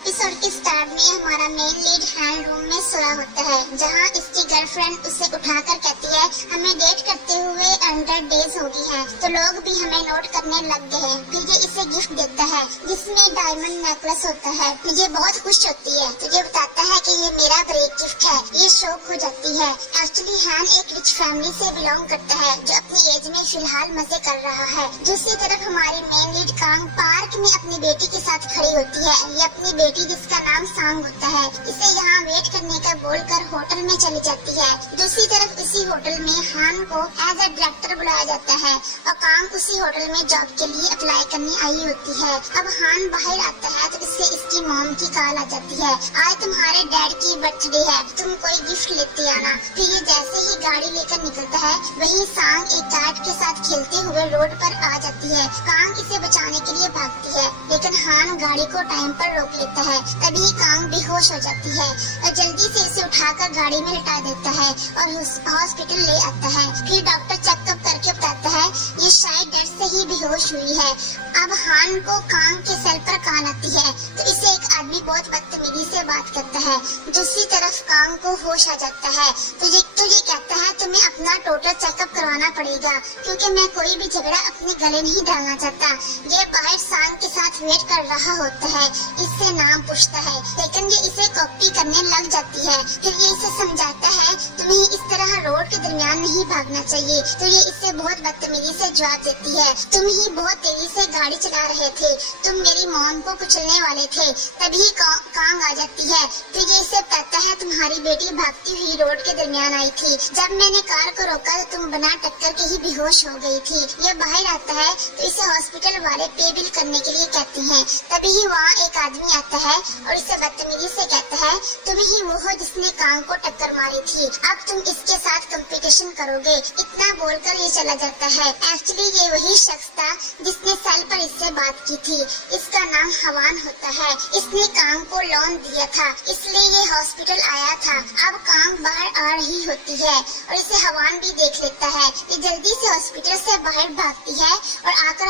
Episode के start में हमारा मेन लीड हैंड रूम में सोया होता है, जहां इसकी गर्लफ्रेंड उसे उठाकर कहती है हमें डेट करते हुए 100 डेज हो गई है, तो लोग भी हमें नोट करने लग गए हैं। फिर ये इसे गिफ्ट देता है जिसमें डायमंड नेकलेस होता है। ये बहुत खुश होती है, तो ये बताता है कि ये मेरा ब्रेक गिफ्ट है। ये शौक हो जाती है। एक्चुअली हैन एक रिच फैमिली से बिलोंग करता है जो अपनी एज में फिलहाल मजे कर रहा है। दूसरी तरफ हमारी मेन लीड कांग पार्क में अपनी बेटी के साथ खड़ी होती है। ये अपनी बेटी जिसका नाम सांग होता है, इसे यहाँ वेट करने का बोलकर होटल में चली जाती है। दूसरी तरफ इसी होटल में हान को एज अ डायरेक्टर बुलाया जाता है और कांग उसी होटल में जॉब के लिए अप्लाई करने आई होती है। अब हान बाहर आता है तो इससे इसकी मॉम की कॉल आ जाती है, आज तुम्हारे डैड की बर्थडे है, तुम कोई गिफ्ट लेते आना। फिर ये जैसे ही गाड़ी लेकर निकलता है वही सांग एक कैट के साथ खेलते हुए रोड पर आ जाती है। कांग इसे बचाने के लिए भागती है, लेकिन हान गाड़ी को टाइम पर रोक लेता है। तभी कांग बेहोश हो जाती है और जल्दी से इसे उठाकर गाड़ी में लिटा देता है और हॉस्पिटल ले आता है। फिर डॉक्टर चेकअप करके बताता है ये शायद डर से ही बेहोश हुई है। अब हान को कांग के सेल पर कॉल आती है तो इसे एक आदमी बहुत बदतमीजी से बात करता है। दूसरी तरफ कांग को होश आ जाता है तो ये कहता है तुम्हें अपना टोटल चेकअप करवाना पड़ेगा, क्योंकि मैं कोई भी झगड़ा अपने गले नहीं डालना चाहता। ये बाहर सांग के साथ वेट कर रहा होता है, इससे नाम पूछता है, लेकिन ये इसे कॉपी करने लग जाती है। फिर ये इसे समझाता है तुम्हें इस तरह रोड के दरमियान नहीं भागना चाहिए। तो ये इसे बहुत बदतमीजी से जवाब देती है, तुम ही बहुत तेजी से गाड़ी चला रहे थे, तुम मेरी मॉम को कुचलने वाले थे। तभी कांग आ जाती है। फिर ये इसे बताता है तुम्हारी बेटी भागती हुई रोड के दरमियान आई थी, जब मैंने कार को रोका तो तुम बिना टक्कर के ही बेहोश हो गई थी। ये बाहर आता है तो इसे हॉस्पिटल वाले पे बिल करने के लिए कहते हैं। तभी ही वहाँ एक आदमी आता है और इसे बदतमीजी से कहता है तुम ही वो हो जिसने कांग को टक्कर मारी थी, अब तुम इसके साथ कंपटीशन करोगे। इतना बोलकर ये चला जाता है। एक्चुअली ये वही शख्स था जिसने सेल पर इससे बात की थी। इसका नाम हवान होता है। इसने कांग को लोन दिया था, इसलिए ये हॉस्पिटल आया था। अब कांग बाहर आ रही होती है और इसे हवान भी देख लेता है। ये जल्दी से हॉस्पिटल से बाहर भागती है और आकर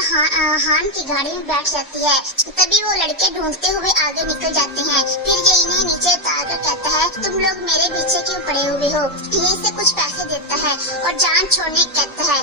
हान की गाड़ी में बैठ जाती है। तभी वो लड़के ढूंढते हुए आगे निकल जाते हैं। फिर ये इन्हें नीचे उतार कर कहता है तुम लोग मेरे पीछे क्यों पड़े हुए हो। ये इसे कुछ पैसे देता है और जान छोड़ने कहता है।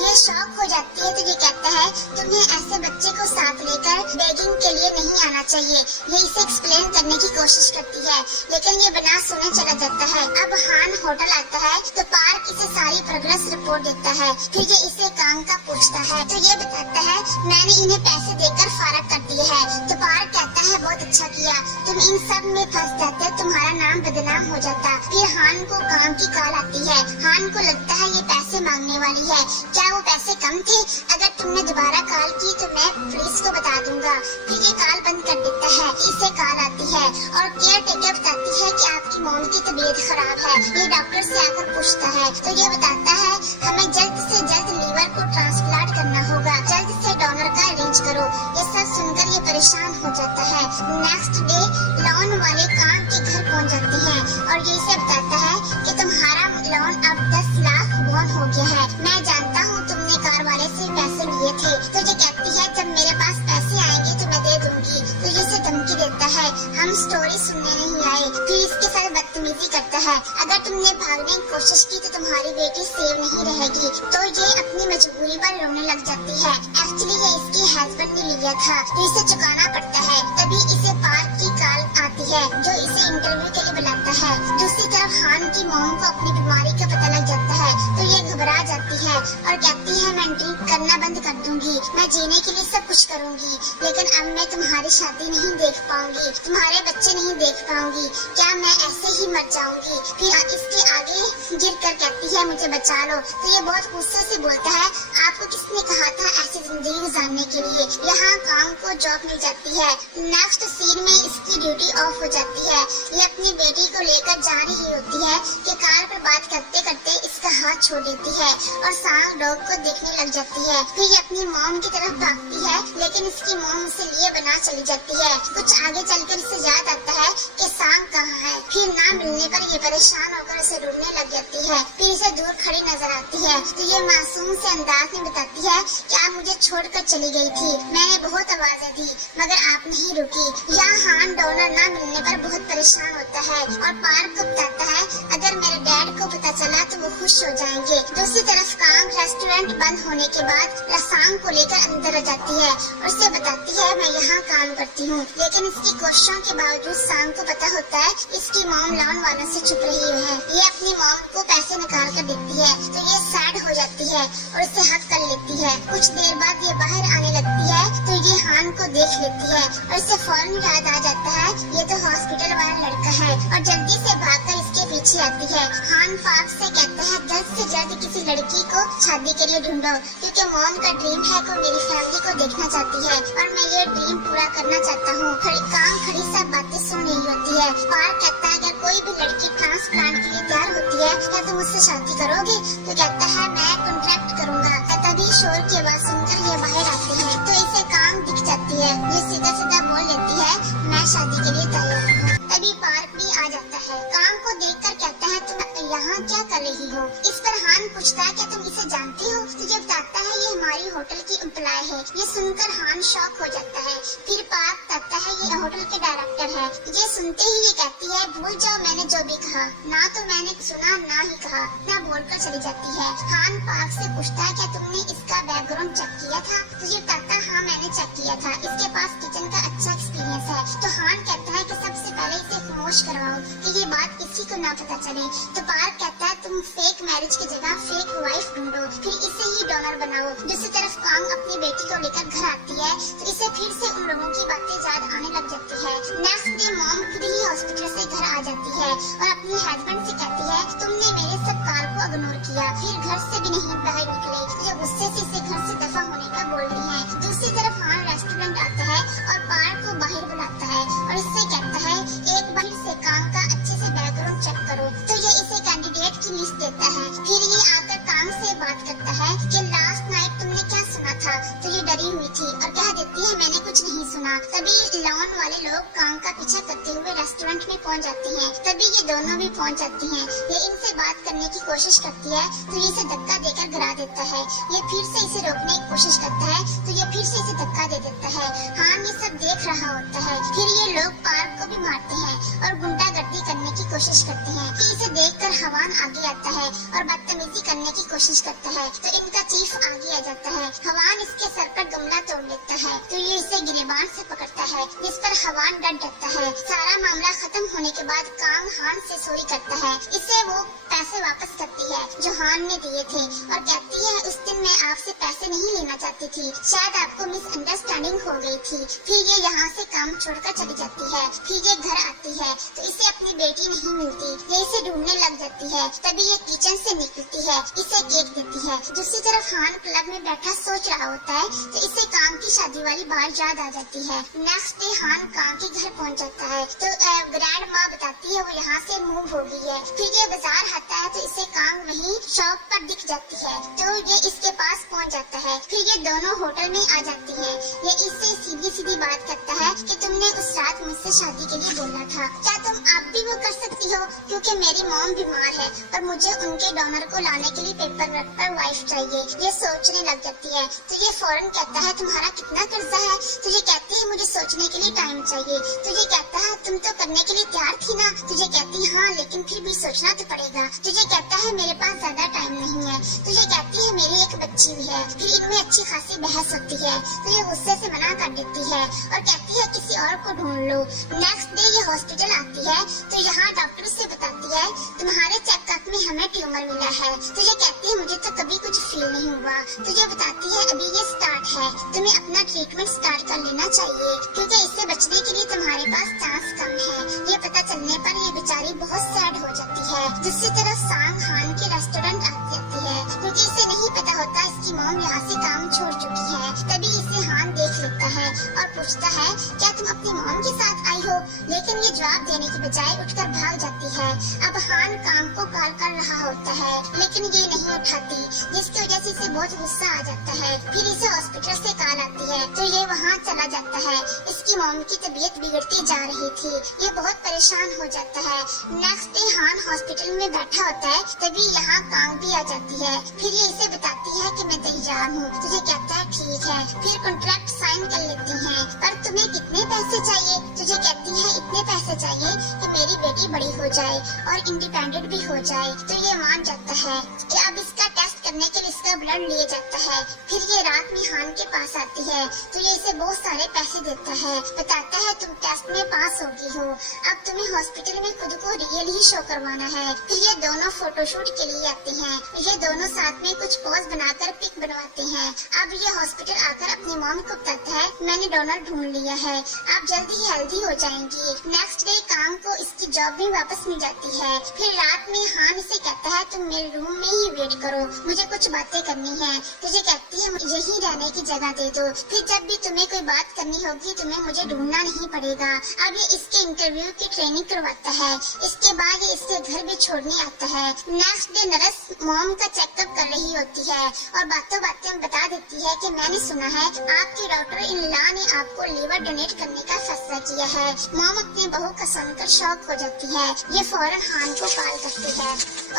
ये शौक हो जाती है तो ये कहता है तुम्हें ऐसे बच्चे को साथ लेकर बेगिंग के लिए नहीं आना चाहिए। ये इसे एक्सप्लेन करने की कोशिश करती है, लेकिन ये बिना सुने चला जाता है। अब हान होटल आता है तो पार्क इसे सारी प्रोग्रेस रिपोर्ट देता है। फिर ये इसे कांग का पूछता है तो ये बताता है मैंने इन्हें पैसे देकर फारग कर दिए है। तो पार्क कहता है बहुत अच्छा किया, तुम इन सब में फंस जाते तुम्हारा नाम बदनाम हो जाता। फिर हान को कांग की कॉल आती है। हान को लगता है ये पैसे मांगने वाली है। क्या वो पैसे कम थे? अगर तुमने दोबारा कॉल की तो मैं पुलिस को बता दूंगा। फिर ये कॉल बंद कर देता है। इसे कॉल आती है और केयर टेकर बताती है कि आपकी मॉम की तबीयत खराब है। ये डॉक्टर से आकर पूछता है तो ये बताता है हमें जल्द से जल्द लीवर को ट्रांसप्लांट करना होगा, जल्द से डोनर का अरेंज करो। ये सब सुनकर ये परेशान हो जाता है। नेक्स्ट डे लोन वाले कांग के घर पहुंच जाते हैं और ये इसे बताता है कि तुम्हारा लोन अब 10 लाख वॉन हो गया है। मैं जानता हूँ तुमने कार वाले से पैसे लिए थे। तो ये कहती है जब मेरे पास पैसे आएंगे तो मैं दे दूंगी। तो ये इसे धमकी देता है हम स्टोरी सुनने नहीं आए। फिर इसके साथ बदतमीजी करता है, अगर तुमने भागने की कोशिश की तो तुम्हारी बेटी सेव नहीं रहेगी। तो ये अपनी मजबूरी पर रोने लग जाती है। एक्चुअली ये इसके हस्बैंड ने लिया था तो इसे चुकाना पड़ता है। तभी इसे पार्क की कॉल आती है जो इसे इंटरव्यू के लिए बुलाता है। दूसरी तरफ हान की मॉम को अपनी बीमारी का पता लग जाता है तो ये घबरा जाती है और कहती है मैं ड्रिंक करना बंद कर दूंगी, मैं जीने के लिए सब कुछ करूंगी, लेकिन अब मैं तुम्हारी शादी नहीं देख पाऊंगी, तुम्हारे बच्चे नहीं देख पाऊंगी, क्या मैं ऐसे ही मर जाऊंगी। फिर इसके आगे गिर कर कहती है मुझे बचा लो। तो ये बहुत गुस्से से बोलता है आपको किसने कहा था ऐसी जिंदगी गुजारने के लिए। यहाँ कांग को जॉब मिल जाती है। नेक्स्ट सीन में इसकी ड्यूटी ऑफ हो जाती है। ये अपनी बेटी को लेकर जा रही होती है कि कार पर बात करते करते इसका हाथ छोड़ देती है और सांग डॉग को देखने लग जाती है। फिर ये अपनी मॉम मॉम की तरफ भागती है, लेकिन इसकी मॉम उसे लिए बना चली जाती है। कुछ आगे चलकर इसे याद आता है कि सांग कहाँ है। फिर ना मिलने पर ये परेशान होकर उसे ढूंढने लग जाती है। फिर इसे दूर खड़ी नजर आती है तो ये मासूम से अंदाज में बताती है कि आप मुझे छोड़कर चली गई थी, मैंने बहुत आवाजें दी मगर आप नहीं रुकी। यहाँ हान डोनर ना मिलने पर बहुत परेशान होता है और पार्क को बताता है अगर मेरे डैड को पता चला तो वो खुश हो जाएंगे। दूसरी तरफ कांग रेस्टोरेंट बंद होने के बाद सांग को लेकर अंदर आ जाती है और उसे बताती है मैं यहाँ काम करती हूँ, लेकिन इसकी कोशिशों के बावजूद सांग को पता होता है इसकी मॉम लॉन वालों से छुप रही है। ये अपनी मॉम को पैसे निकाल कर देती है तो ये सैड हो जाती है और उसे हक कर लेती है। कुछ देर बाद ये बाहर आने लगती है तो ये हान को देख लेती है और इसे फौरन याद आ जाता है ये तो हॉस्पिटल वाला लड़का है और जल्दी से भागकर इसके पीछे आती है। हान पार्क से कहता है जल्द से जल्द किसी लड़की को शादी के लिए ढूंढो, क्योंकि मॉम का ड्रीम है कि मेरी फैमिली को देखना चाहती है और मैं ये ड्रीम पूरा करना चाहता हूँ। खड़ी सब बातें सुन रही होती है। पार्क कहता है अगर कोई भी लड़की ट्रांसप्लांट के लिए तैयार होती है क्या तुम उससे शादी करोगे? तो कहता है मैं कॉन्ट्रैक्ट करूंगा। तभी शोर की आवाज सुनकर ये बाहर आते हैं तो इसे काम दिख जाती है। ये सीधा सीधा बोल लेती है मैं शादी के लिए तैयार हूँ। तभी पार्क भी आ जाता है। काम को देखकर कहता है तुम यहाँ क्या कर रही हो? इस पर हान पूछता है क्या तुम इसे जानती हो? तुझे बताता है ये हमारी होटल की एम्प्लॉय है। ये सुनकर हान शॉक हो जाता है। फिर पार्क कहता है ये होटल के डायरेक्टर है। ये सुनते ही ये कहती है भूल जाओ मैंने जो भी कहा, ना तो मैंने सुना ना ही कहा, ना बोलकर चली जाती है। हान पार्क से पूछता है क्या तुमने इसका बैकग्राउंड चेक किया था? तुझे बताता है हाँ मैंने चेक किया था, इसके पास किचन का अच्छा एक्सपीरियंस है। तो हान कहता है कि सबसे पहले इसे खामोश करवाओ कि ये बात किसी को ना पता चले। तो पार्क कहता है तुम फेक मैरिज की जगह फेक वाइफ ढूंढो, फिर इसे ही डोनर बनाओ। दूसरी तरफ कांग अपनी बेटी को लेकर घर आती है तो इसे फिर से उन लोगों की बातें याद आने लग जाती है। नेक्स्ट डे मॉम खुद ही हॉस्पिटल से घर आ जाती है और अपने हस्बैंड से कहती है तुमने मेरे सब कॉल को इग्नोर किया, फिर घर से भी नहीं बाहर निकले। ये गुस्से से इसे घर से दफा होने का बोल रही है। दूसरी तरफ हान रेस्टोरेंट आता है और पार्क को बाहर बुलाता है और इससे कहता है एक बार से कांग का अच्छे से बैकग्राउंड चेक करो। तो ये इसे कैंडिडेट की लिस्ट देता है। फिर ये आकर कांग से बात करता है कि लास्ट नाइट तुमने क्या सुना था? तो ये डरी हुई थी और कह देती है मैंने कुछ नहीं सुना। तभी लॉन वाले लोग कांग का पीछा करते हुए रेस्टोरेंट में पहुंच जाते हैं। तभी ये दोनों भी पहुंच जाती हैं। ये इनसे बात करने की कोशिश करती है तो ये इसे धक्का देकर गिरा देता है। ये फिर से इसे रोकने की कोशिश करता है तो ये फिर से इसे धक्का दे देता है। हान ये सब देख रहा होता है। फिर ये लोग पार्क को भी मारते हैं और गुंडागर्दी करने की कोशिश करते हैं। कि इसे देखकर हवान आगे आता है और बदतमीजी करने की कोशिश करता है तो इनका चीफ आगे आ जाता है। हवान इसके सर पर गमला तोड़ लेता है तो ये इसे गिरेबान से पकड़ता है, जिस पर हवान डर जाता है। सारा मामला खत्म होने के बाद कांग हान से सॉरी करता है। इसे वो पैसे वापस करती है जो हान ने दिए थे और कहती है उस दिन मैं आपसे पैसे नहीं लेना चाहती थी, शायद आपको मिसअंडरस्टैंडिंग हो गई थी। फिर ये यहाँ से काम छोड़कर चली जाती है। फिर ये घर आती है तो इसे अपनी बेटी नहीं मिलती। ये इसे ढूंढने लग जाती है। तभी ये किचन से निकलती है, इसे केक देती है। दूसरी तरफ हान क्लब में बैठा सोच रहा होता है तो इसे कांग की शादी वाली बात याद आ जाती है। नेक्स्ट डे हान कांग के घर पहुंच जाता है तो ग्रैंड माँ बताती है वो यहाँ से मूव हो गई है। फिर ये बाजार आता है तो इसे कांग वहीं शॉप पर दिख जाती है तो ये इसके पास पहुंच जाता है। फिर ये दोनों होटल में आ जाती है। ये इससे सीधी सीधी बात करता है कि तुमने उस रात मुझसे शादी के लिए बोला था, क्या तुम आप भी वो कर सकती हो? क्योंकि मेरी मॉम बीमार है और मुझे उनके डोनर को लाने के लिए पेपर वर्क पर वाइफ चाहिए। ये सोचने लग जाती है तो ये फौरन कहता है तुम्हारा कितना कर्जा है? तो ये कहती है मुझे सोचने के लिए टाइम चाहिए। तो ये कहता है तुम तो करने के लिए तैयार थी ना? तुझे कहती हाँ लेकिन फिर भी सोचना तो पड़ेगा। तुझे कहता है मेरे पास ज्यादा टाइम नहीं है। तुझे कहती है मेरी एक बच्ची भी है। फिर इनमें अच्छी खासी बहस होती है तो ये गुस्से से मना कर देती है और कहती है किसी और को ढूंढ लो। नेक्स्ट डे ये हॉस्पिटल आती है तो यहाँ डॉक्टर से बताती है तुम्हारे चेकअप में हमें ट्यूमर मिला है। तो ये कहती है मुझे तो कभी कुछ फील नहीं हुआ। तो ये बताती है अभी ये स्टार्ट है, तुम्हें अपना ट्रीटमेंट स्टार्ट कर लेना चाहिए क्योंकि इससे बचने के लिए तुम्हारे पास चांस कम है। ये पता चलने पर ये बेचारी बहुत सैड हो जाती है। दूसरी तरफ सांग हान के रेस्टोरेंट आ जाती है क्योंकि इसे नहीं पता होता इसकी मॉम यहाँ से काम छोड़ चुकी है। तभी इसे हान देख लेता है और पूछता है क्या तुम अपनी मॉम के साथ आई हो, लेकिन ये जवाब देने की बजाय उठकर भाग जाती है। अब हान कांग को कॉल कर रहा होता है लेकिन ये नहीं उठाती, जिसकी वजह से इसे बहुत गुस्सा आ जाता है। फिर इसे हॉस्पिटल से कॉल आती है तो ये वहाँ चला जाता है। इसकी मॉम की तबीयत बिगड़ती जा रही थी, ये बहुत परेशान हो जाता है। नेक्स्ट डे हान हॉस्पिटल में बैठा होता है, तभी यहाँ कांग भी आ जाती है। फिर ये इसे बताती है कि मैं तैयार हूँ, तो ये कहता है ठीक है। फिर कॉन्ट्रैक्ट साइन कर लेती हैं। पर तुम्हें कितने पैसे चाहिए? तुझे कहती है इतने पैसे चाहिए कि मेरी बेटी बड़ी हो जाए और इंडिपेंडेंट भी हो जाए। तो ये मान जाता है कि अब इसका टेस्ट करने के लिए इसका ब्लड लिया जाता है। फिर ये रात में हान के पास आती है तो ये इसे बहुत सारे पैसे देता है, बताता है तुम टेस्ट में पास होगी हो, अब तुम्हें हॉस्पिटल में खुद को रियल ही शो करवाना है। फिर ये दोनों फोटोशूट के लिए आते हैं। ये दोनों साथ में कुछ पोज बनाकर पिक बनवाते हैं। अब ये हॉस्पिटल आकर अपनी मॉम को बताता है मैंने डोनर ढूंढ लिया है, आप जल्दी ही हेल्दी हो जाएंगी। नेक्स्ट डे कांग को इसकी जॉब भी वापस मिल जाती है। फिर रात में हान इसे कहता है तुम मेरे रूम में ही वेट करो, मुझे कुछ बातें करनी है। तुझे कहती है यही रहने की जगह दे दो, फिर जब भी तुम्हें कोई बात करनी होगी तुम्हें मुझे ढूंढना नहीं पड़ेगा। अब ये इसके इंटरव्यू की ट्रेनिंग करवाता है। इसके बाद ये इससे घर भी छोड़ने आता है। नेक्स्ट डे नर्स मॉम का चेकअप कर रही होती है और बातों बातें बता देती है कि मैंने सुना है आपकी डॉक्टर इन लॉ ने आपको लीवर डोनेट करने का फैसला किया है। मॉम अपनी बहू का सुनकर शॉक हो जाती है। ये फौरन हान को कॉल करती है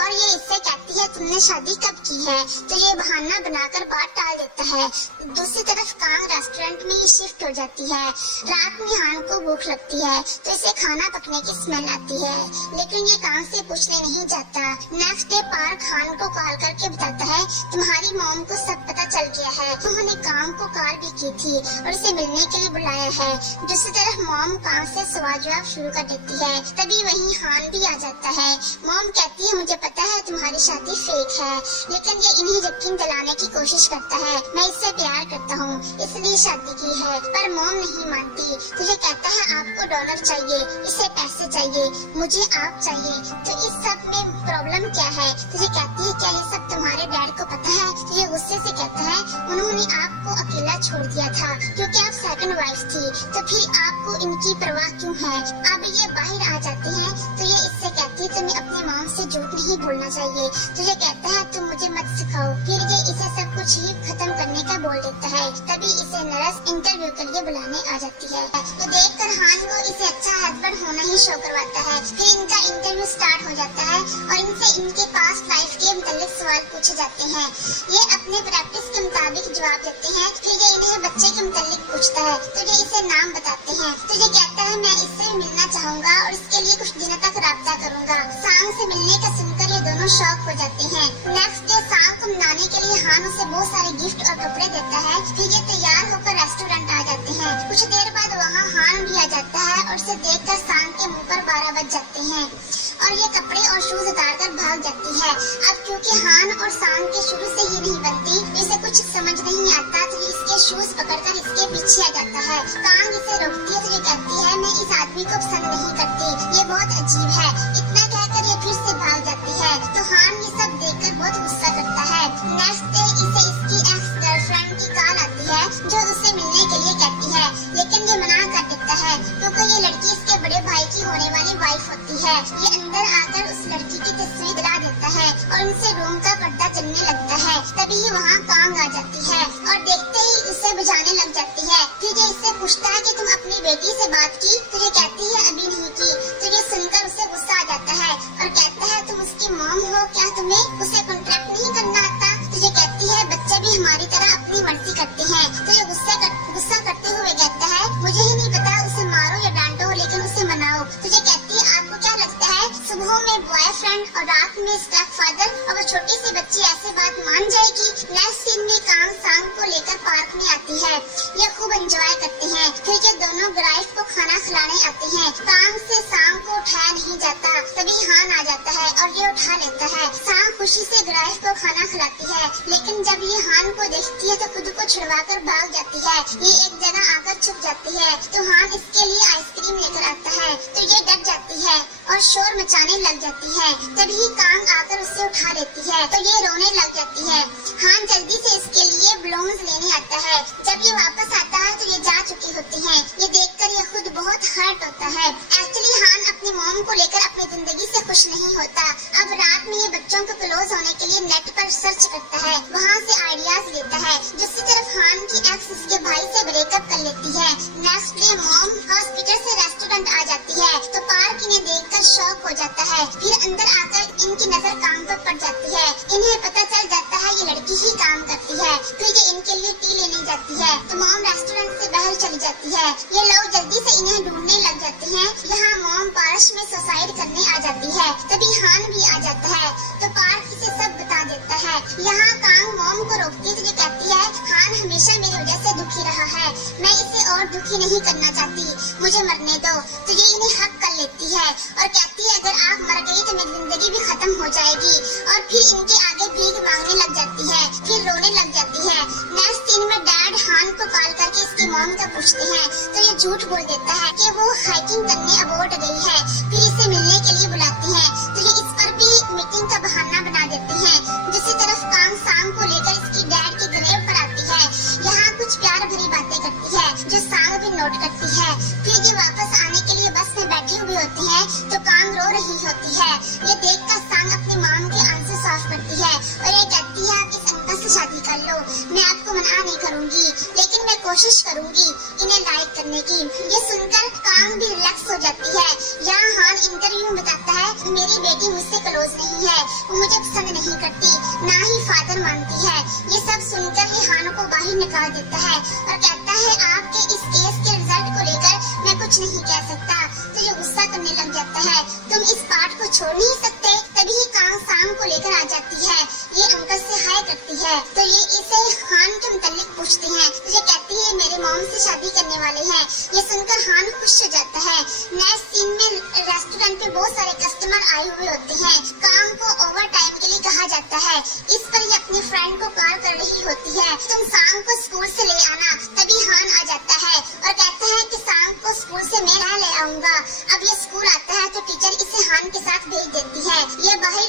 और ये इससे कहती है तुमने शादी कब की है, तो ये बहाना बनाकर बात टाल देता है। दूसरी तरफ कांग रेस्टोरेंट में ही शिफ्ट हो जाती है। रात में हान को भूख लगती है तो इसे खाना पकने की स्मेल आती है, लेकिन ये कांग से पूछने नहीं जाता। नेक्स्ट डे पार्क हान को कॉल करके बताता है तुम्हारी मॉम को सब पता चल गया है, उन्होंने कांग को कॉल भी की थी और इसे मिलने के लिए बुलाया है। दूसरी तरफ मॉम कांग से सवाल जवाब शुरू कर देती है। तभी वहीं हान भी आ जाता है। मॉम कहती है मुझे पता है तुम्हारी शादी फेक है, लेकिन ये इन्हें यकीन दिलाने की कोशिश करता है मैं इससे प्यार करता हूँ इसलिए शादी की है। पर मॉम नहीं मानती, तो ये कहता है आपको डॉलर चाहिए, इसे पैसे चाहिए, मुझे आप चाहिए, तो इस सब में प्रॉब्लम क्या है? तो ये कहती है क्या ये सब तुम्हारे डैड को पता है? तो ये गुस्से से कहता है उन्होंने आपको अकेला छोड़ दिया था क्योंकि आप सेकंड वाइफ थी, तो फिर आपको इनकी परवाह क्यों है? अब ये बाहर आ जाते हैं तो ये इससे कहती है तुम्हें अपनी मॉम से झूठ नहीं बोलना चाहिए, तो ये कहता है तुम मुझे मत सिखाओ। फिर ये इसे सब कुछ ही खत्म करने का बोल देता है। तभी इसे नर्स इंटरव्यू के लिए बुलाने आ जाती है, तो देखकर हान को इसे अच्छा हस्बैंड होना ही शो करवाता है। फिर इनका इंटरव्यू स्टार्ट हो जाता है और इनसे इनके पास लाइफ के मुतालिक सवाल पूछे जाते हैं। ये अपने प्रैक्टिस के मुताबिक जवाब देते हैं। फिर ये इन्हें बच्चे के मुतालिक पूछता है तो ये इसे नाम बताते हैं। तो ये कहता है मैं इससे मिलना चाहूँगा और इसके लिए कुछ दिनों तक राब्ता करूँगा। सांग से मिलने का सुनकर ये दोनों शॉक हो जाते हैं। नेक्स्ट डे सांग को मनाने के लिए हान उसे बहुत सारे गिफ्ट और कपड़े देता है। फिर ये तैयार होकर रेस्टोरेंट आ जाते हैं। कुछ देर बाद वहाँ हान भी आ जाता है और उसे देखकर सांग के मुंह पर 12 बज जाते हैं और ये कपड़े और शूज उतारकर भाग जाती है। अब क्योंकि हान और सांग के शुरू से ही नहीं बनती, इसे कुछ समझ नहीं आता, तो ये इसके शूज पकड़कर इसके पीछे आ जाता है। कांग इसे रोकती है तो ये कहती है मैं इस आदमी को पसंद नहीं करती, ये बहुत अजीब है। इतना कहकर ये फिर से भाग जाती है। तो हान ये सब देखकर बहुत गुस्सा करता है। नेक्स्ट डे इसे इसकी एक्स गर्लफ्रेंड की कॉल आती है जो उससे मिलने के लिए कहती है, लेकिन ये मना कर देता है क्योंकि ये लड़की इसके बड़े भाई की होने वाली वाइफ होती है। ये अंदर आकर उस लड़की की तस्वीर दिला देता है और उनसे रूम का पर्दा चलने लगता है। तभी वहाँ कांग आ जाती है और देखते ही उसे बुझाने लग जाती है। फिर ये इससे पूछता है कि तुम अपनी बेटी से बात की? तो ये कहती है अभी नहीं की। तो ये सुनकर उसे गुस्सा आ जाता है और कहता है तुम उसकी मॉम हो क्या, तुम्हें उसे कॉन्ट्रैक्ट नहीं करना आता? तो ये कहती है बच्चे भी हमारी तरह अपनी मर्जी करते हैं। तो ये गुस्सा करते हुए कहता है मुझे ही नहीं पता, उसे मारो या डांटो लेकिन उसे मनाओ। तो ये कहती है आपको क्या लगता है सुबह में बॉयफ्रेंड और रात में स्टेप फादर और वो छोटी सी बच्ची ऐसे बात मान जाएगी? नेक्स्ट सीन में कांग सांग को लेकर पार्क में आती है। ये खूब एंजॉय करते हैं। फिर ये दोनों ग्राइफ को खाना खिलाने आते हैं। कांग से सांग को उठाया नहीं जाता, तभी हान आ जाता है और ये उठा लेता है। सांग खुशी से ग्राइफ को खाना खिलाती है, लेकिन जब ये हान को देखती है तो खुद को छुड़वाकर भाग जाती है। ये एक जगह आकर छुप जाती है तो हान इसके लिए आइसक्रीम लेकर आता है, तो ये डर जाती है और शोर मचाने लग जाती है। तभी कांग आकर उसे उठा लेती है तो ये रोने लग जाती है। हान जल्दी से इसके लिए बलून्स लेने आता है। जब ये वापस आता है तो ये जा चुकी रही होती हैं। ये देखकर ये खुद बहुत हर्ट होता है। एक्चुअली हान अपनी मॉम को लेकर अपनी जिंदगी से खुश नहीं होता। अब रात में ये बच्चों को क्लोज होने के लिए नेट पर सर्च करता है, वहाँ से आइडियाज लेता है। दूसरी तरफ हान की एक्स इसके भाई से ब्रेकअप कर लेती है। नेक्स्ट डे मॉम हॉस्पिटल से रेस्टोरेंट आ जाती है तो पार्क इन्हें देखकर शॉक हो जाता है। फिर अंदर आकर इनकी नजर काम पर पड़ जाती है। इन्हें पता चल जाता है ये लड़की ही काम करती है। फिर ये इनके लिए टी लेने जाती है तो मॉम रेस्टोरेंट से बाहर चली जाती है। ये लोग जल्दी से इन्हें ढूंढने लग जाते हैं। यहाँ मॉम बारिश में सुसाइड करने आ जाती है। तभी हान भी आ जाता है तो पार्क इसे सब बता देता है। यहाँ कांग मॉम को रोकती है तो ये कहती है हान हमेशा मेरी वजह से दुखी रहा है, मैं इसे और दुखी नहीं करना चाहती, मुझे मरने दो। तो ये इन्हें हक कर लेती है और कहती है अगर आप मर गई तो मेरी जिंदगी भी खत्म हो जाएगी। और फिर इनके आगे भीख मांगने लग जाती है, फिर रोने लग जाती है। नेक्स्ट सीन में डैड हान को कॉल करके इसकी मॉम का पूछते हैं तो ये झूठ बोल देता है कि वो हाइकिंग करने अबोर्ड गई है। फिर इसे मिलने के लिए बुलाती है तो ये इस पर भी मीटिंग का बहाना बना देते हैं। दूसरी तरफ कांग सांग को लेकर इसकी डैड की ग्रेव पर आती है। यहाँ कुछ प्यार भरी बातें करती है जो सांग भी नोट करती है। फिर ये वापस आने के लिए बस में बैठी हुई होती है तो कांग रो रही होती है। ये देखकर सांग अपनी मॉम के आंसू साफ करती है और ये कहती है आप इस अंकल से शादी कर लो, मैं आपको मना नहीं करूंगी, लेकिन मैं कोशिश करूंगी इन्हें लाइक करने की। ये सुनकर कांग भी रिलैक्स हो जाती है। यहाँ हान इंटरव्यू में बताता है मेरी बेटी मुझसे क्लोज नहीं है, वो मुझे पसंद नहीं करती, ना ही फादर मानती है। ये सब सुनकर ये हान को बाहर निकाल देता है और कहता है आपके इस केस के रिजल्ट को लेकर मैं कुछ नहीं कह सकता। तो ये गुस्सा करने लग जाता है तुम इस पार्ट को छोड़ नहीं सकते। तभी कांग सांग को लेकर आ जाती है। ये अंकल से हाय करती है तो ये इसे हान के मुतालिक पूछते हैं तो ये कहती है मेरे मॉम से शादी करने वाले हैं। ये सुनकर हान खुश हो जाता है। नेक्स्ट सीन में रेस्टोरेंट पे बहुत सारे कस्टमर आए हुए होते हैं। कांग को ओवर टाइम के लिए कहा जाता है। इस पर ये अपनी फ्रेंड को कॉल कर रही होती है तुम सांग को स्कूल से ले आना। तभी हान आ जाता है और कहता है कि सांग को स्कूल से मैं ना ले आऊंगा। अब ये स्कूल आता है तो टीचर इसे हान के साथ भेज देती है। ये बाहर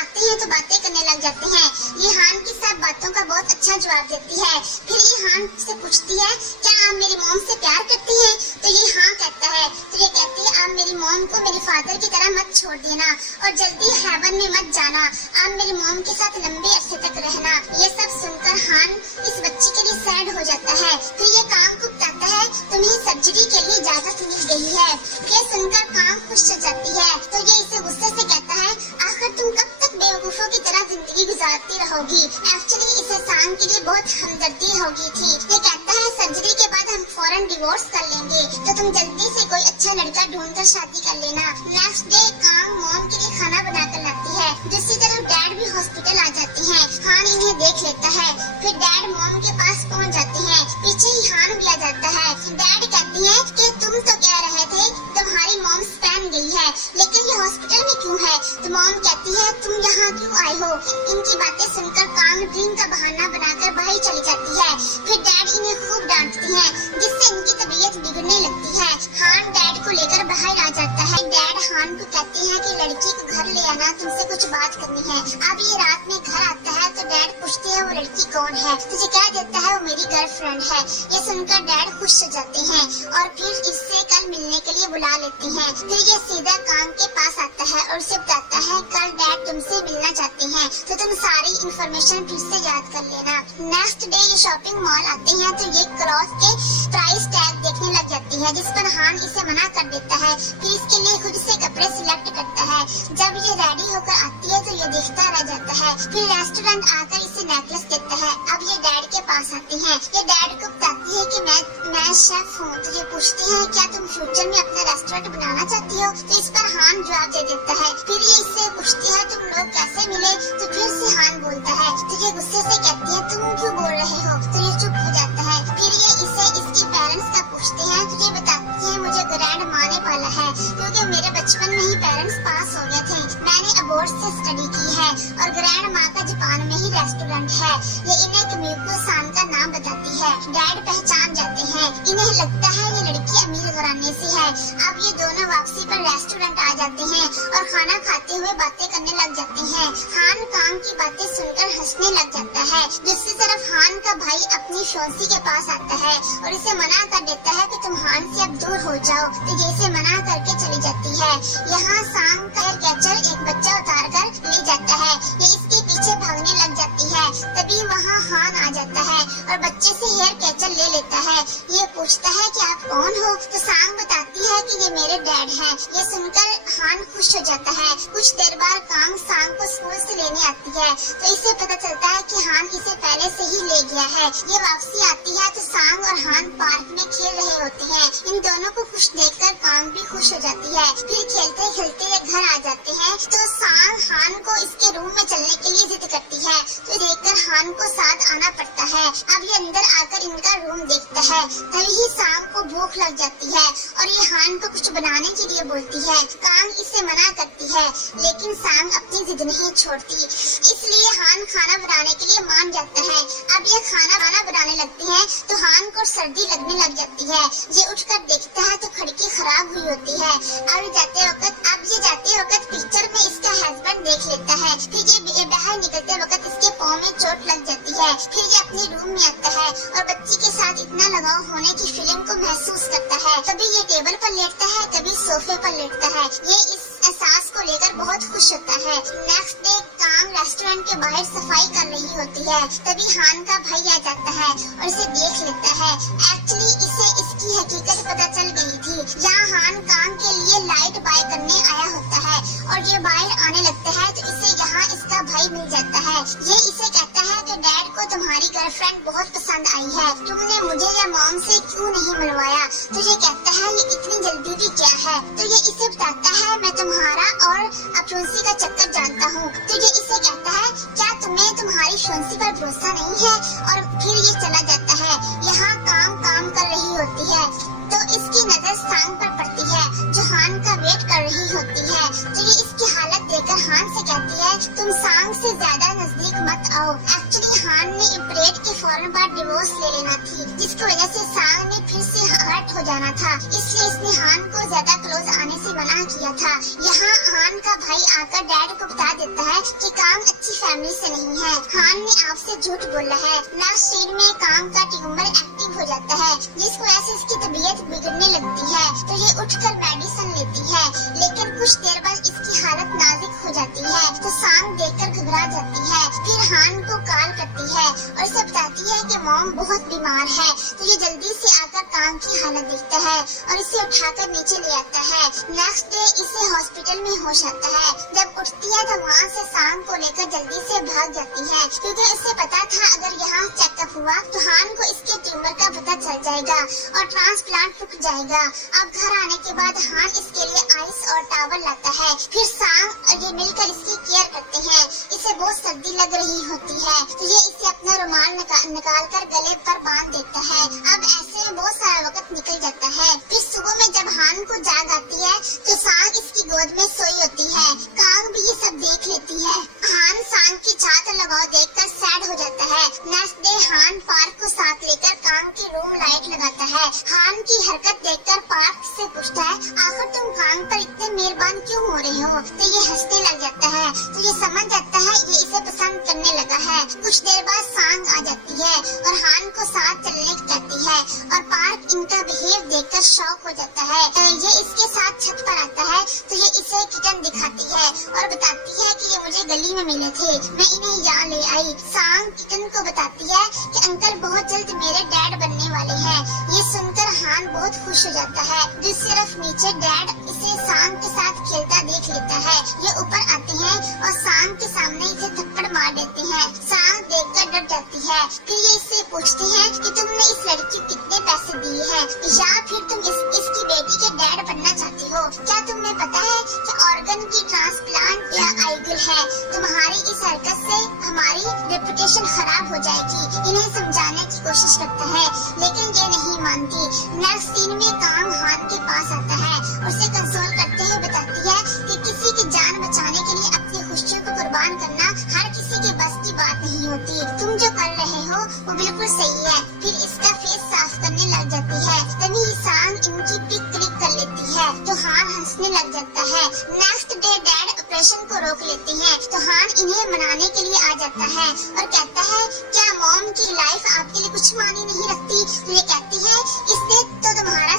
आते हैं तो बातें करने लग जाते हैं। ये हान की सब बातों का बहुत अच्छा जवाब देती है। फिर ये हान से पूछती है क्या आप मेरी मॉम से प्यार करती हैं? तो ये हाँ कहता है तो ये कहती है आप मेरी मॉम को मेरे फादर की तरह मत छोड़ देना और जल्दी हेवन में मत जाना, आप मेरी मॉम के साथ लंबे अरसे तक रहना। ये सब सुनकर हान इस बच्ची के लिए सैड हो जाता है। फिर ये कांग को कहता है तुम्हें सर्जरी के लिए इजाजत मिल गई है। ये सुनकर कांग खुश हो जाती है तो ये इसे गुस्से से कहता है आखिर तुम कब तक बेवकूफों की तरह जिंदगी गुजारती रहोगी। एक्चुअली इसे सांग के लिए बहुत हमदर्दी हो गई थी। ये कहता है सर्जरी के बाद हम फौरन डिवोर्स कर लेंगे तो तुम जल्दी से कोई अच्छा लड़का ढूंढकर शादी कर लेना। नेक्स्ट डे कांग मॉम के लिए खाना बनाकर लाती है। दूसरी तरफ डैड भी हॉस्पिटल आ जाते हैं। हान इन्हें देख लेता है। फिर डैड मॉम के पास पहुंच जाते हैं। पीछे ही हान भी आ जाता है। डैड कहती है कि तुम तो कह रहे थे तुम्हारी मॉम स्पेन गई है, लेकिन ये हॉस्पिटल में क्यों है? तो मॉम कहती है तुम यहाँ क्यों आए हो? इनकी बातें सुनकर कांग ड्रिंक का बहाना बनाकर बाहर चली जाती है। फिर डैड इन्हें खूब डांटती हैं, जिससे इनकी तबीयत बिगड़ने लगती है। हान डैड को लेकर बाहर आ जाता है। डैड हान को कहते हैं कि लड़की को घर ले आना, तुमसे कुछ बात करनी है। अब ये रात में घर आता है तो डैड पूछते हैं वो लड़की कौन है? तो ये कह देता है वो मेरी गर्लफ्रेंड है। ये सुनकर डैड खुश हो जाते हैं और फिर इससे कल मिलने के लिए बुला लेते हैं। फिर ये सीधा कांग के पास आता है और उसे बताता है कल डैड तुमसे मिलना चाहते हैं तो तुम सारी इंफॉर्मेशन फिर से याद कर लेना। नेक्स्ट डे ये शॉपिंग मॉल आते हैं तो ये क्लॉथ के प्राइस टैग देखने लग जाती है, जिस पर हान इसे मना कर देता है। फिर इसके लिए खुद से कपड़े सिलेक्ट करता है। जब ये रेडी होकर आती है तो ये देखता रह जाता है। फिर रेस्टोरेंट आकर इसे नेकलेस देता है। अब ये डैड के पास आते हैं। ये डैड को बताती है कि मैं शेफ हूँ। तो ये पूछती है क्या तुम फ्यूचर में अपना रेस्टोरेंट बनाना चाहती हो? तो इस पर हान जवाब दे देता है। फिर ये इससे पूछती है तुम लोग कैसे मिले? तो फिर से हान बोलता है। तो ये गुस्से से कहती है तुम क्यों बोल रहे हो? तो ये चुप हो जाता है। फिर ये इसे इसके पेरेंट्स का पूछते हैं तो ये बताती है मुझे ग्रैंड माने वाला है क्योंकि मेरे बचपन में ही पेरेंट्स पास हो गए थे। मैंने अबोर्ड से स्टडी की है और ग्रैंड माँ का जापान में ही रेस्टोरेंट है। ये इन्हें कमिको सान का नाम बताती है। डैड पहचान जाते हैं। इन्हें लगता है ये लड़की अमीर घराने से है। अब ये दोनों वापसी पर रेस्टोरेंट आ जाते हैं और खाना खाते हुए बातें करने लग जाते हैं। हान कांग की बातें सुनकर हंसने लग जाता है। दूसरी तरफ हान का भाई अपनी शोंसी के पास आता है और इसे मना कर देता है तुम हान से अब दूर हो जाओ, तो जैसे मना करके चली जाती है। यहाँ सांग का हेयर कैचर एक बच्चा उतार कर ले जाता है, ये इसके पीछे भागने लग जाती है। तभी वहाँ हान आ जाता है और बच्चे से हेयर कैचर ले लेता है। ये पूछता है कि आप कौन हो, तो सांग बताती है कि ये मेरे डैड हैं। ये सुनकर हान खुश हो जाता है। कुछ देर बाद कांग सांग को स्कूल से लेने आती है, तो इसे पता चलता है कि हान इसे पहले से ही ले गया है। ये वापसी आती है तो सांग और हान पार्क में खेल रहे होते हैं। इन दोनों को खुश देखकर कांग भी खुश हो जाती है। फिर खेलते खेलते ये घर आ जाते हैं, तो सांग हान को इसके रूम में चलने के लिए जिद करती है, तो देखकर हान को साथ आना पड़ता है। अब ये अंदर आकर इनका रूम देखता है, तभी ही सांग को भूख लग जाती है और ये हान को कुछ बनाने के लिए बोलती है। कांग इसे मना करती है, लेकिन सांग अपनी जिद नहीं छोड़ती, इसलिए हान खाना बनाने के लिए मान जाता है। अब ये खाना बनाने लगते हैं तो हान को सर्दी लगने लग जाती है। ये उठकर देखता है तो खिड़की खराब हुई होती है। अब ये जाते वक्त पिक्चर में इसका हस्बैंड देख लेता है। फिर ये बाहर निकलते वक्त इसके पाँव में चोट लग जाती है। फिर ये अपने रूम में आता है और बच्ची के साथ इतना लगाव होने की फीलिंग को महसूस करता है। कभी ये टेबल पर लेटता है, कभी सोफे पर लेटता है। ये इस एहसास को लेकर बहुत खुश होता है। नेक्स्ट डे कांग रेस्टोरेंट के बाहर सफाई कर रही होती है, तभी हान का भाई आ जाता है और इसे देख लेता है। एक्चुअली इसे इसकी हकीकत पता चल गई थी। यहाँ हान कांग के लिए लाइट बाय करने आया होता है और ये बाहर आने लगता है तो इसे यहाँ इसका भाई मिल जाता है। ये इसे कहता है कि डैड को तुम्हारी गर्लफ्रेंड बहुत पसंद आई है, तुमने मुझे या मॉम से क्यों नहीं मिलवाया। तो ये कहता है ये इतनी जल्दी भी क्या है। तो ये इसे बताता है मैं तुम्हारा और अप्रोंसी का चक्कर जानता हूँ। तो ये इसे कहता है क्या तुम्हें तुम्हारी शोंसी पर भरोसा नहीं है, और फिर ये चला जाता है। यहाँ काम कर रही होती है तो इसकी नजर सांग पर पड़ती है जो हान का वेट कर रही होती है। तो ये इसकी हालत देखकर हान से कहती है तुम सांग से ज्यादा नजदीक मत आओ। एक्चुअली हान ने इम्परेट के फौरन बाद डिवोर्स ले लेना थी, जिसकी वजह से सांग ने फिर से हर्ट हो जाना था, इसलिए इसने हान को ज्यादा क्लोज आने से मना किया था। यहाँ हान का भाई आकर डैड को बता देता है कि कांग अच्छी फैमिली से नहीं है, हान ने आपसे झूठ बोला है। नेक्स्ट सीन में कांग का ट्यूमर एक्टिव हो जाता है, जिसकी वजह से इसकी तबीयत बिगड़ने लगती है। तो ये उठकर मेडिसिन लेती है, लेकिन कुछ देर बाद इसकी हालत नाजुक हो जाती है, तो सांग देखकर घबरा जाती है। फिर हान को कॉल करती है और इसे बताती है कि मॉम बहुत बीमार है। तो ये जल्दी से आकर कांग की हालत देखता है और इसे उठाकर नीचे ले आता है। नेक्स्ट डे इसे हॉस्पिटल में होश आता है। जब उठती है तो वहाँ से सांग को लेकर जल्दी से भाग जाती है, क्योंकि उसे पता था अगर यहाँ चेकअप हुआ तो हान को इसके ट्यूमर का पता चल जाएगा और ट्रांसप्लांट रुक जाएगा। अब घर आने के बाद हान इसके लिए आइस और टॉवल लाता है। फिर सांग और ये मिलकर इसकी केयर करते हैं। इसे बहुत सर्दी लग रही होती है, तो ये इसे अपना रुमाल निकाल कर गले पर बांध देता है। अब ऐसे में बहुत सारा वक्त निकल जाता है। फिर सुबह में जब हान को जाग आती है तो सांग इसकी गोद में सोई होती है। कांग भी ये सब देख लेती है। हान सांग की छात लगाव देखकर सैड हो जाता है। नेक्स्ट डे हान पार्क को साथ लेकर कांग की रूम लाइट लगाता है। हान की हरकत देखकर पार्क से पूछता है आखिर तुम कांग पर इतने मेहरबान क्यों हो रहे हो। तो ये हंसने लग जाता है, तो ये समझ जाता है ये इसे पसंद करने लगा है। कुछ देर बाद सांग आ जाती है और हान को साथ चलने कहती है और पार्क इनका बिहेव देखकर शॉक हो जाता है। ये इसके साथ छत पर आता है तो ये इसे किचन दिखाती है और बताती है कि ये मुझे गली में मिले थे, मैं इन्हें यहाँ ले आई। सांग किचन को बताती है कि अंकल बहुत जल्द मेरे डैड बनने वाले हैं। ये सुनकर हान बहुत खुश हो जाता है। दूसरी तरफ नीचे डैड इसे सांग के साथ खेलता देख लेता है। ये ऊपर आते हैं और सांग के सामने इसे थप्पड़ मार देते हैं। सांग देखकर डर जाती है। फिर ये इससे पूछते हैं कि तुमने इस लड़की को कितने पैसे दिए हैं, या फिर तुम इसकी बेटी के डैड बनना चाहती हो। क्या तुम्हें पता है कि ऑर्गन की ट्रांसप्लांट या आइगल है। तुम्हारी इस हरकत से हमारी रेपुटेशन खराब हो जाएगी। इन्हें समझाने की कोशिश करता है, लेकिन ये नहीं मानती। नेक्स्ट सीन में कांग हान के पास आता है, उसे कंसोल करते हुए बताती है कि किसी की जान बचाने के लिए अपनी खुशियों को कुर्बान करना हर किसी के बस की बात नहीं होती। तुम जो कर रहे हो वो बिल्कुल सही है। फिर इसका फेस साफ करने लग जाती है। तभी सांग इनकी पिक क्लिक कर लेती है तो हान हंसने लग जाता है। नेक्स्ट डे डैड ऑपरेशन को रोक लेते हैं तो हान इन्हें मनाने के लिए आ जाता है और कहता है क्या मॉम की लाइफ आपके लिए कुछ मायने नहीं रखती। तो ये कहती है इसने तो तुम्हारा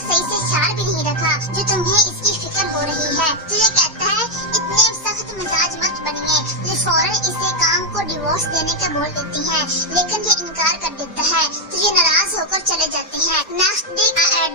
बोल देती है, लेकिन ये इनकार कर देता है तो ये नाराज होकर चले जाते हैं। नेक्स्ट डे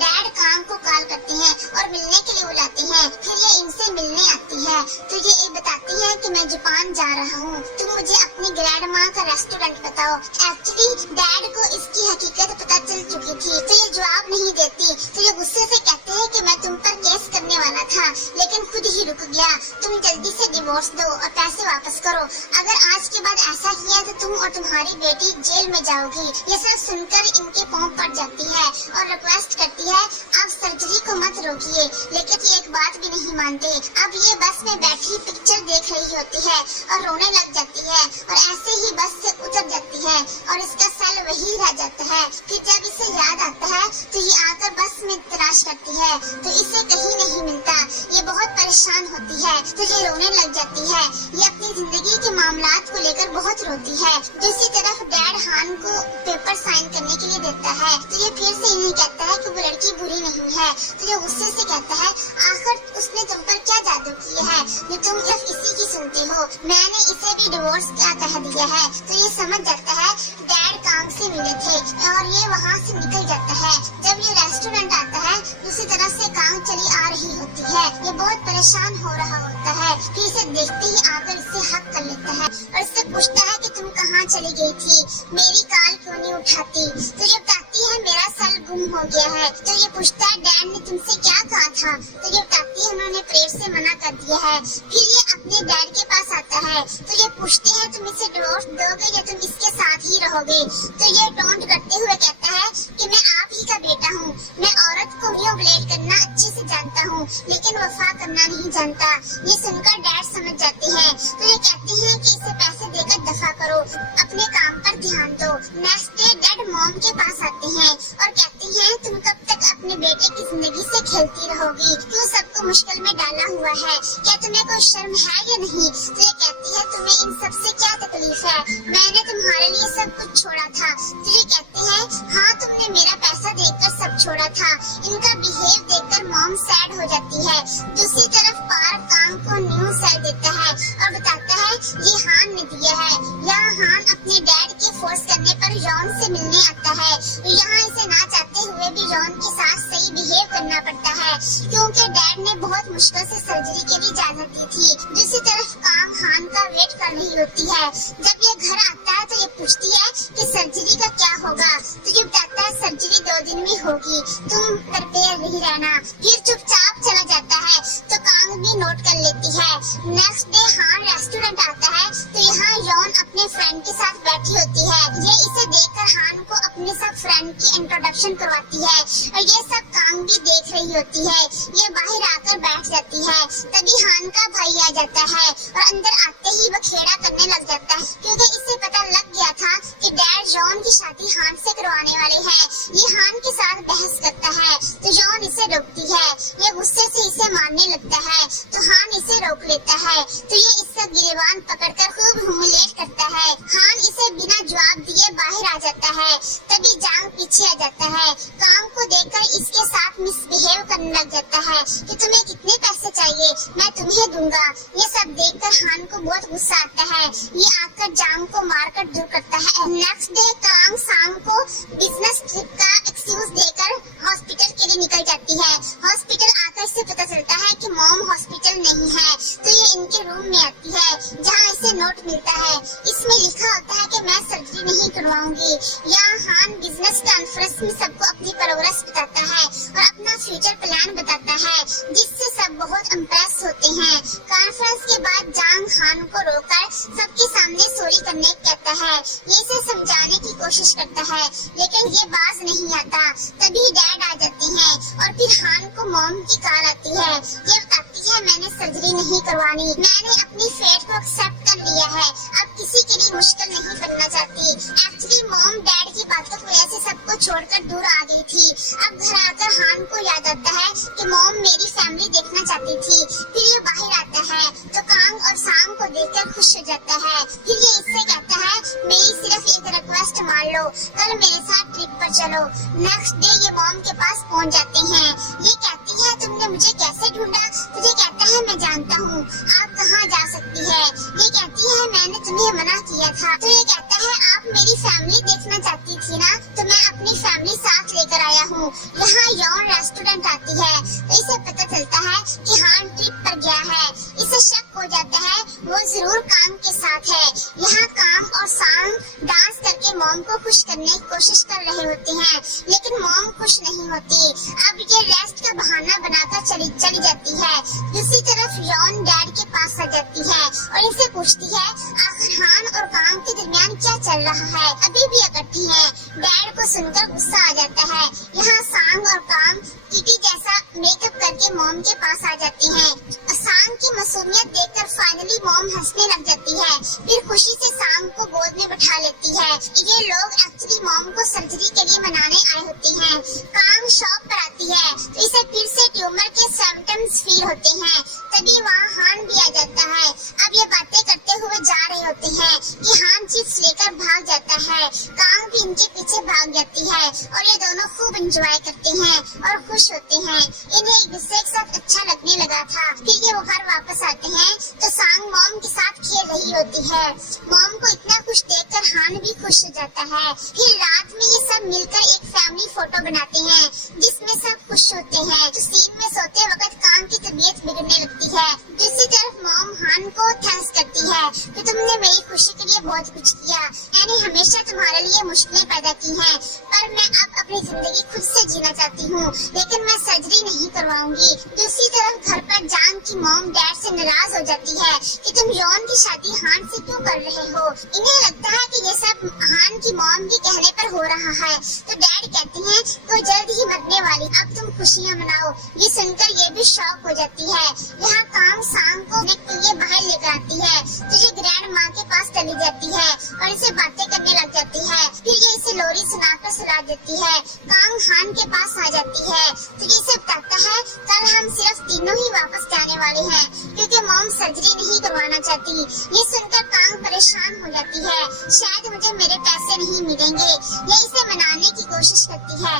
डैड कांग को कॉल करते हैं और मिलने के लिए बुलाते हैं। फिर ये इनसे मिलने आती है तो ये बताती है कि मैं जापान जा रहा हूँ, तुम मुझे अपनी ग्रैंड माँ का रेस्टोरेंट बताओ। एक्चुअली डैड को इसकी हकीकत पता चल चुकी थी तो ये जवाब नहीं देती, तो ये गुस्से से कहते हैं कि मैं तुम पर केस करने वाला था लेकिन खुद ही रुक गया, तुम जल्दी से डिवोर्स दो और पैसे वापस करो, अगर आज के बाद ऐसा किया तो तुम और तुम्हारी बेटी जेल में जाओगी। ये सब सुनकर इनके पाँव पड़ जाती है और रिक्वेस्ट करती है आप सर्जरी को मत रोकिए, लेकिन ये एक बात भी नहीं मानते। अब ये बस में बैठी पिक्चर देख रही होती है और रोने लग जाती है और ऐसे ही बस से उतर जाती है और इसका सेल वही रह जाता है। फिर जब इसे याद आता है तो ये आकर बस में तलाश करती है तो इसे कहीं नहीं मिलता, ये बहुत परेशान होती है तो ये रोने लग जाती है। ये अपनी जिंदगी के मामलात को लेकर बहुत रोती है। दूसरी तरफ डैड हान को पेपर साइन करने के लिए देता है तो ये फिर से इन्हें कहता है कि वो लड़की बुरी नहीं है, तो ये गुस्से से कहता है आखिर उसने तुम पर क्या जादू किया है जो तुम सिर्फ इसी की सुनते हो, मैंने इसे भी डिवोर्स क्या कह दिया है। तो ये समझ जाता है डैड काम से मिले थे और ये वहाँ से निकल जाता है। जब ये रेस्टोरेंट आता है दूसरी तरफ से काम चली आ रही होती है, ये बहुत परेशान हो रहा होता है, फिर इसे देखते ही आकर इससे हक कर लेता है और इससे पूछता है कि तुम कहाँ चली गई थी, मेरी कॉल क्यों नहीं उठाती। तो ये बताती है मेरा सेल गुम हो गया है। तो ये पूछता है डैड ने तुमसे क्या कहा था, तो ये बताती है उन्होंने प्रेयर से मना कर दिया है। फिर ये अपने डैड के पास आता है तो ये पूछते हैं तुम इसे डिवोर्स दोगे या तुम इसके साथ ही रहोगे। तो ये टोंट करते हुए कहता है कि मैं आप ही का बेटा हूँ, मैं औरत को ह्यूमिलेट करना अच्छे से जानता हूँ लेकिन वफा करना नहीं जानता। ये सुनकर डैड समझ जाते हैं तो ये कहते हैं कि इसे पैसे देकर दफा करो, अपने काम पर ध्यान दो। नेक्स्ट डे डैड मॉम के पास आते हैं और कहते हैं तुम कब तक अपने बेटे की जिंदगी से खेलती रहोगी, क्यों सबको मुश्किल में डाला हुआ है, क्या तुम्हें कोई शर्म है या नहीं। तो ये कहती है तुम्हें इन सब से क्या तकलीफ है, मैंने तुम्हारे लिए सब कुछ छोड़ा था। तो ये कहते हैं हाँ तुमने मेरा पैसा देकर सब छोड़ा था। इनका बिहेव देखकर मॉम सैड हो जाती है। दूसरी तरफ पार्क काम को न्यू सेल देता है और बताता है ये हान ने दिया है। यहाँ हान अपने डैड के फोर्स करने पर जॉन से मिलने आता है। यहाँ इसे ना चाहते हुए भी जॉन के साथ सही बिहेव करना पड़ता है क्योंकि डैड ने बहुत मुश्किल से सर्जरी के लिए इजाजत दी थी। दूसरी तरफ काम हान का वेट कर रही होती है। जब ये घर आता है तो ये पूछती है कि सर्जरी का क्या होगा, तो ये बताता है सर्जरी 2 दिन में होगी, तुम प्रिपेयर नहीं रहना। फिर चुपचाप चला जाता है तो कांग भी नोट कर लेती है। नेक्स्ट डे हान रेस्टोरेंट आता है तो यहाँ यॉन अपने फ्रेंड के साथ बैठी होती है। ये इसे देखकर हान को अपने सब फ्रेंड की इंट्रोडक्शन करवाती है और ये सब कांग भी देख रही होती है। ये बाहर आकर बैठ जाती है। तभी हान का भाई आ जाता है और अंदर आते ही वो खेड़ा करने लग जाता है क्योंकि इसे पता लग गया था कि डैड जॉन की शादी हान से करवाने वाले हैं। ये हान के साथ बहस करता है तो जॉन इसे रोकती है। ये गुस्से से इसे मारने लगता है तो हान इसे रोक लेता है तो ये इसका गिरेबान पकड़कर खूब ह्यूमिलेट करता है। हान इसे बिना जवाब दिए बाहर आ जाता है। तभी जांग पीछे आ जाता है। काम को देखकर इसके साथ मिसबिहेव करने लग जाता है कि तुम्हें कितने पैसे चाहिए, मैं तुम्हें दूंगा। ये सब देखकर हान को बहुत गुस्सा आता है। ये आकर जांग को मारकर दूर करता है। नेक्स्ट डे कांग सांग को बिजनेस ट्रिप का एक्सक्यूज देकर हॉस्पिटल के लिए निकल जाती है। हॉस्पिटल आकर इसे पता चलता है कि मॉम हॉस्पिटल नहीं है तो ये इनके रूम में आती है जहाँ इसे नोट मिलता है। इसमें लिखा होता है कि मैं सर्जरी नहीं करवाऊंगी। यहाँ हान बिजनेस कॉन्फ्रेंस में सबको अपनी प्रोग्रेस बताता है और अपना फ्यूचर प्लान बताता है जिससे सब बहुत इम्प्रेस होते हैं। कॉन्फ्रेंस के बाद जांग हान को रोककर सबके सामने सॉरी करने कहता है। ये इसे समझाने की कोशिश करता है लेकिन ये बाज नहीं आता। तभी डैड आ जाते हैं और फिर हान को मॉम की कॉल आती है। ये बताती है मैंने सर्जरी नहीं करवानी, मैंने अपनी फेट को एक्सेप्ट कर लिया है, अब किसी के लिए मुश्किल नहीं बनना चाहती। एक्चुअली मॉम डैड की बातों की वजह से सबको छोड़कर दूर आ गई थी। अब घर आकर हान को याद आता है कि मॉम मेरी फैमिली देखना चाहती थी। फिर ये बाहर आता है तो कांग और सांग को देखकर खुश हो जाता है। फिर ये इससे कहता है मेरी सिर्फ एक रिक्वेस्ट मान लो, कल मेरे साथ ट्रिप पर चलो। नेक्स्ट डे ये मॉम के पास पहुंच जाते हैं। ये कहती है तुमने मुझे कैसे ढूंढा, तो ये कहता है मैं जानता हूँ, आप कहाँ जा सकती है। ये कहती है मैंने तुम्हें मना किया था। तो ये कहता है आप मेरी फैमिली देखना चाहती थी ना, तो मैं अपनी फैमिली साथ लेकर आया हूँ। यहाँ यौन रेस्टोरेंट आती है तो इसे पता चलता है कि हान ट्रिप पर गया है। इसे शक हो जाता है वो जरूर काम के साथ है। यहाँ काम और सांग डांस करके मॉम को खुश करने की कोशिश कर रहे होते हैं, लेकिन मॉम खुश नहीं होती। अब ये रेस्ट का बहाना बनाकर चली जाती है। दूसरी तरफ यौन डैड के पास आ जाती है और इसे पूछती है आखिर हान और काम के दरमियान क्या चल रहा है। अभी भी इकट्ठी हैं। डैड को सुनकर गुस्सा आ जाता है। यहाँ सांग और काम किटी जैसा मेकअप करके मॉम के पास आ जाती हैं। सांग की मासूमियत देखकर फाइनली मॉम हंसने लग जाती है। फिर खुशी से सांग को गोद में बैठा लेती है। ये लोग एक्चुअली मॉम को सर्जरी के लिए मनाने आए होते हैं। काम शॉप पर आती है तो इसे फिर से ट्यूमर के सिम्टम्स फील होते हैं। तभी वहाँ हान भी आ जाता है। अब ये बातें करते हुए जा रहे होते हैं कि हान चिप्स लेकर भाग जाता है। काम भी इनके पीछे भाग जाती है और ये दोनों खूब एंजॉय करते हैं और खुश होते हैं। इन्हें एक दूसरे के साथ अच्छा लगने लगा था। फिर ये वो घर वापस आते हैं तो सांग मॉम के साथ खेल रही होती है। मॉम को इतना खुश देखकर हान भी खुश हो जाता है। फिर रात में ये सब मिलकर एक फैमिली फोटो बनाते हैं जिसमें सब खुश होते हैं। तो सीन में सोते वक्त काम की तबीयत बिगड़ने लगती है। दूसरी तरफ मॉम हान को थैंक्स करती है कि तुमने मेरी खुशी के लिए बहुत कुछ किया। मैंने हमेशा तुम्हारे लिए मुश्किलें पैदा की हैं, पर मैं अब अपनी जिंदगी खुद से जीना चाहती हूँ, लेकिन मैं सर्जरी नहीं करवाऊंगी। दूसरी तरफ घर पर जान की मॉम डैड से नाराज हो जाती है कि तुम यौन की शादी हान से क्यों कर रहे हो। इन्हें लगता है कि ये सब हान की मॉम के कहने पर हो रहा है। तो डैड कहते हैं तो जल्द ही मरने वाली, अब तुम खुशियाँ मनाओ। ये सुनकर ये भी शॉक हो जाती है। यहाँ काम सांग को के लिए बाहर लेकर आती है तो ये ग्रैंड माँ के पास चली जाती है और इसे बातें करने लग जाती है। फिर ये इसे लोरी सुनाकर सुला देती है। काम हान के पास आ जाती है तो ये इसे बताता है कल हम सिर्फ तीनों ही वापस जाने वाले हैं क्योंकि मॉम सर्जरी नहीं करवाना चाहती। ये सुनकर काम परेशान हो जाती है। शायद मुझे मेरे पैसे नहीं मिलेंगे। ये इसे मनाने की कोशिश करती है।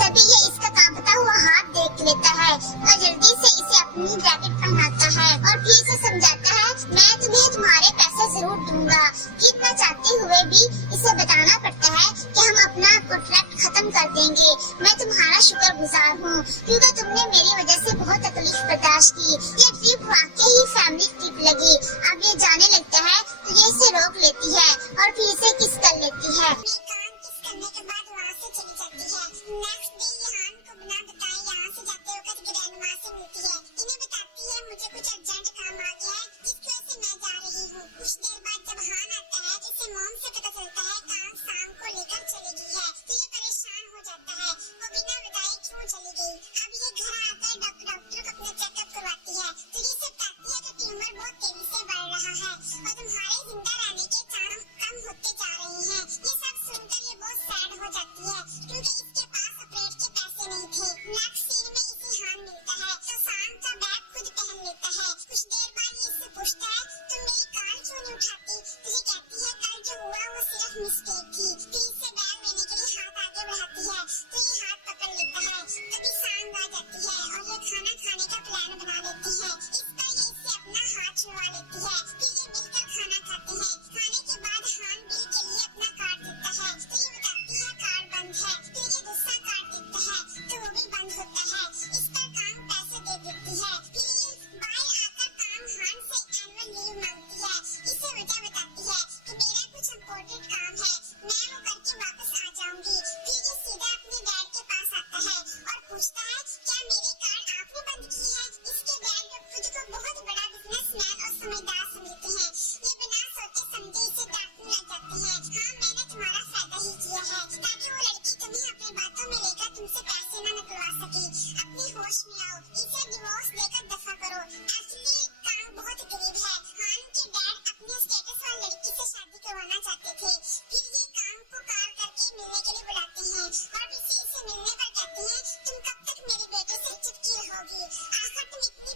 तभी ये इसका कांपता हुआ हाथ देख लेता है और जल्दी से इसे अपनी जैकेट पहनाता है और फिर से समझाता है मैं तुम्हें तुम्हारे पैसे जरूर दूंगा। इतना चाहते हुए भी इसे बताना पड़ता है कि हम अपना कॉन्ट्रैक्ट खत्म कर देंगे। मैं तुम्हारा शुक्रगुजार हूँ क्योंकि तुमने मेरी वजह से बहुत तकलीफ बर्दाश्त की। ये ट्रिप वाकई ही फैमिली ट्रिप लगी। अब ये जाने लगता है तो ये इसे रोक लेती है और फिर इसे किस कर लेती है। करने के बाद वहाँ से चली जाती है। नेक्स्ट डे ये हान को बिना बताए यहाँ से जाते वक्त ग्रैंड माँ से मिलती है। इन्हें बताती है मुझे कुछ अर्जेंट काम आ गया है जिसकी वजह से मैं जा रही हूँ। कुछ देर बाद जब हान आता है इसे मॉम से पता चलता है काम सांग को लेकर चली गई है तो ये परेशान हो जाता है वो बिना बताए क्यों चली गई। अब ये घर आकर डॉक्टर को अपना चेकअप करवाती है तो ये सब बताती है कि ट्यूमर बहुत तेजी से बढ़ रहा है और तुम्हारे जिंदा रहने के चांस कम होते जा रहे हैं। ये सब सुनकर ये बहुत सैड हो जाती है क्योंकि इसके पास ऑपरेट के पैसे नहीं थे। नेक्स्ट सीन में इसे हान मिलता है तो सांग का बैग खुद पहन लेता है। कुछ देर बाद ये इससे पूछता है तुम मेरी कॉल क्यों नहीं उठाती। तो ये कहती है कल जो हुआ वो सिर्फ मिस्टेक थी। फिर इससे बैग लेने के लिए हाथ आगे बढ़ाती है तो ये हाथ पकड़ लेता है। तभी सांग आ जाती है और ये खाना खाने का प्लान बना लेती है। इस पर ये इससे अपना हाथ छुड़वा लेती है। फिर ये मिलकर खाना खाते हैं। खाने के बाद हान बिल के लिए अपना कार्ड देता है तो ये बताती है कार्ड बंद है। फिर ये दूसरा कार्ड देता है तो वो भी बंद होता है। इस पर काम पैसे दे देती है। फिर बाहर आकर काम हान से एनुअल लीव मांगती है। इसे वजह बताती है कि मेरा कुछ इम्पोर्टेंट काम है, मैं वो करके वापस आ जाऊंगी। फिर ये सीधा अपने डैड के पास आता है और पूछता है क्या मेरी कार्ड आपने बंद की है। इसके डैड खुद को बहुत बड़ा बिजनेसमैन और समझदार समझते हैं। ये बिना सोचे समझे इसे डांटने लग जाते हैं। हाँ मैंने तुम्हारा फायदा ही किया है ताकि वो लड़की तुम्हें अपनी बातों में लेकर तुमसे पैसे न निकलवा सके। अपने होश में आओ, इसे डिवोर्स देकर दफा करो। एक्चुअली काम बहुत गरीब है। हान के डैड अपने स्टेटस वाली लड़की से शादी करवाना चाहते थे। फिर ये काम को कॉल करके मिलने के लिए बुलाते हैं और इसे मिलने पर कहते हैं तुम कब तक मेरे बेटे से चिपकी रहोगी। आखिर तुम इतनी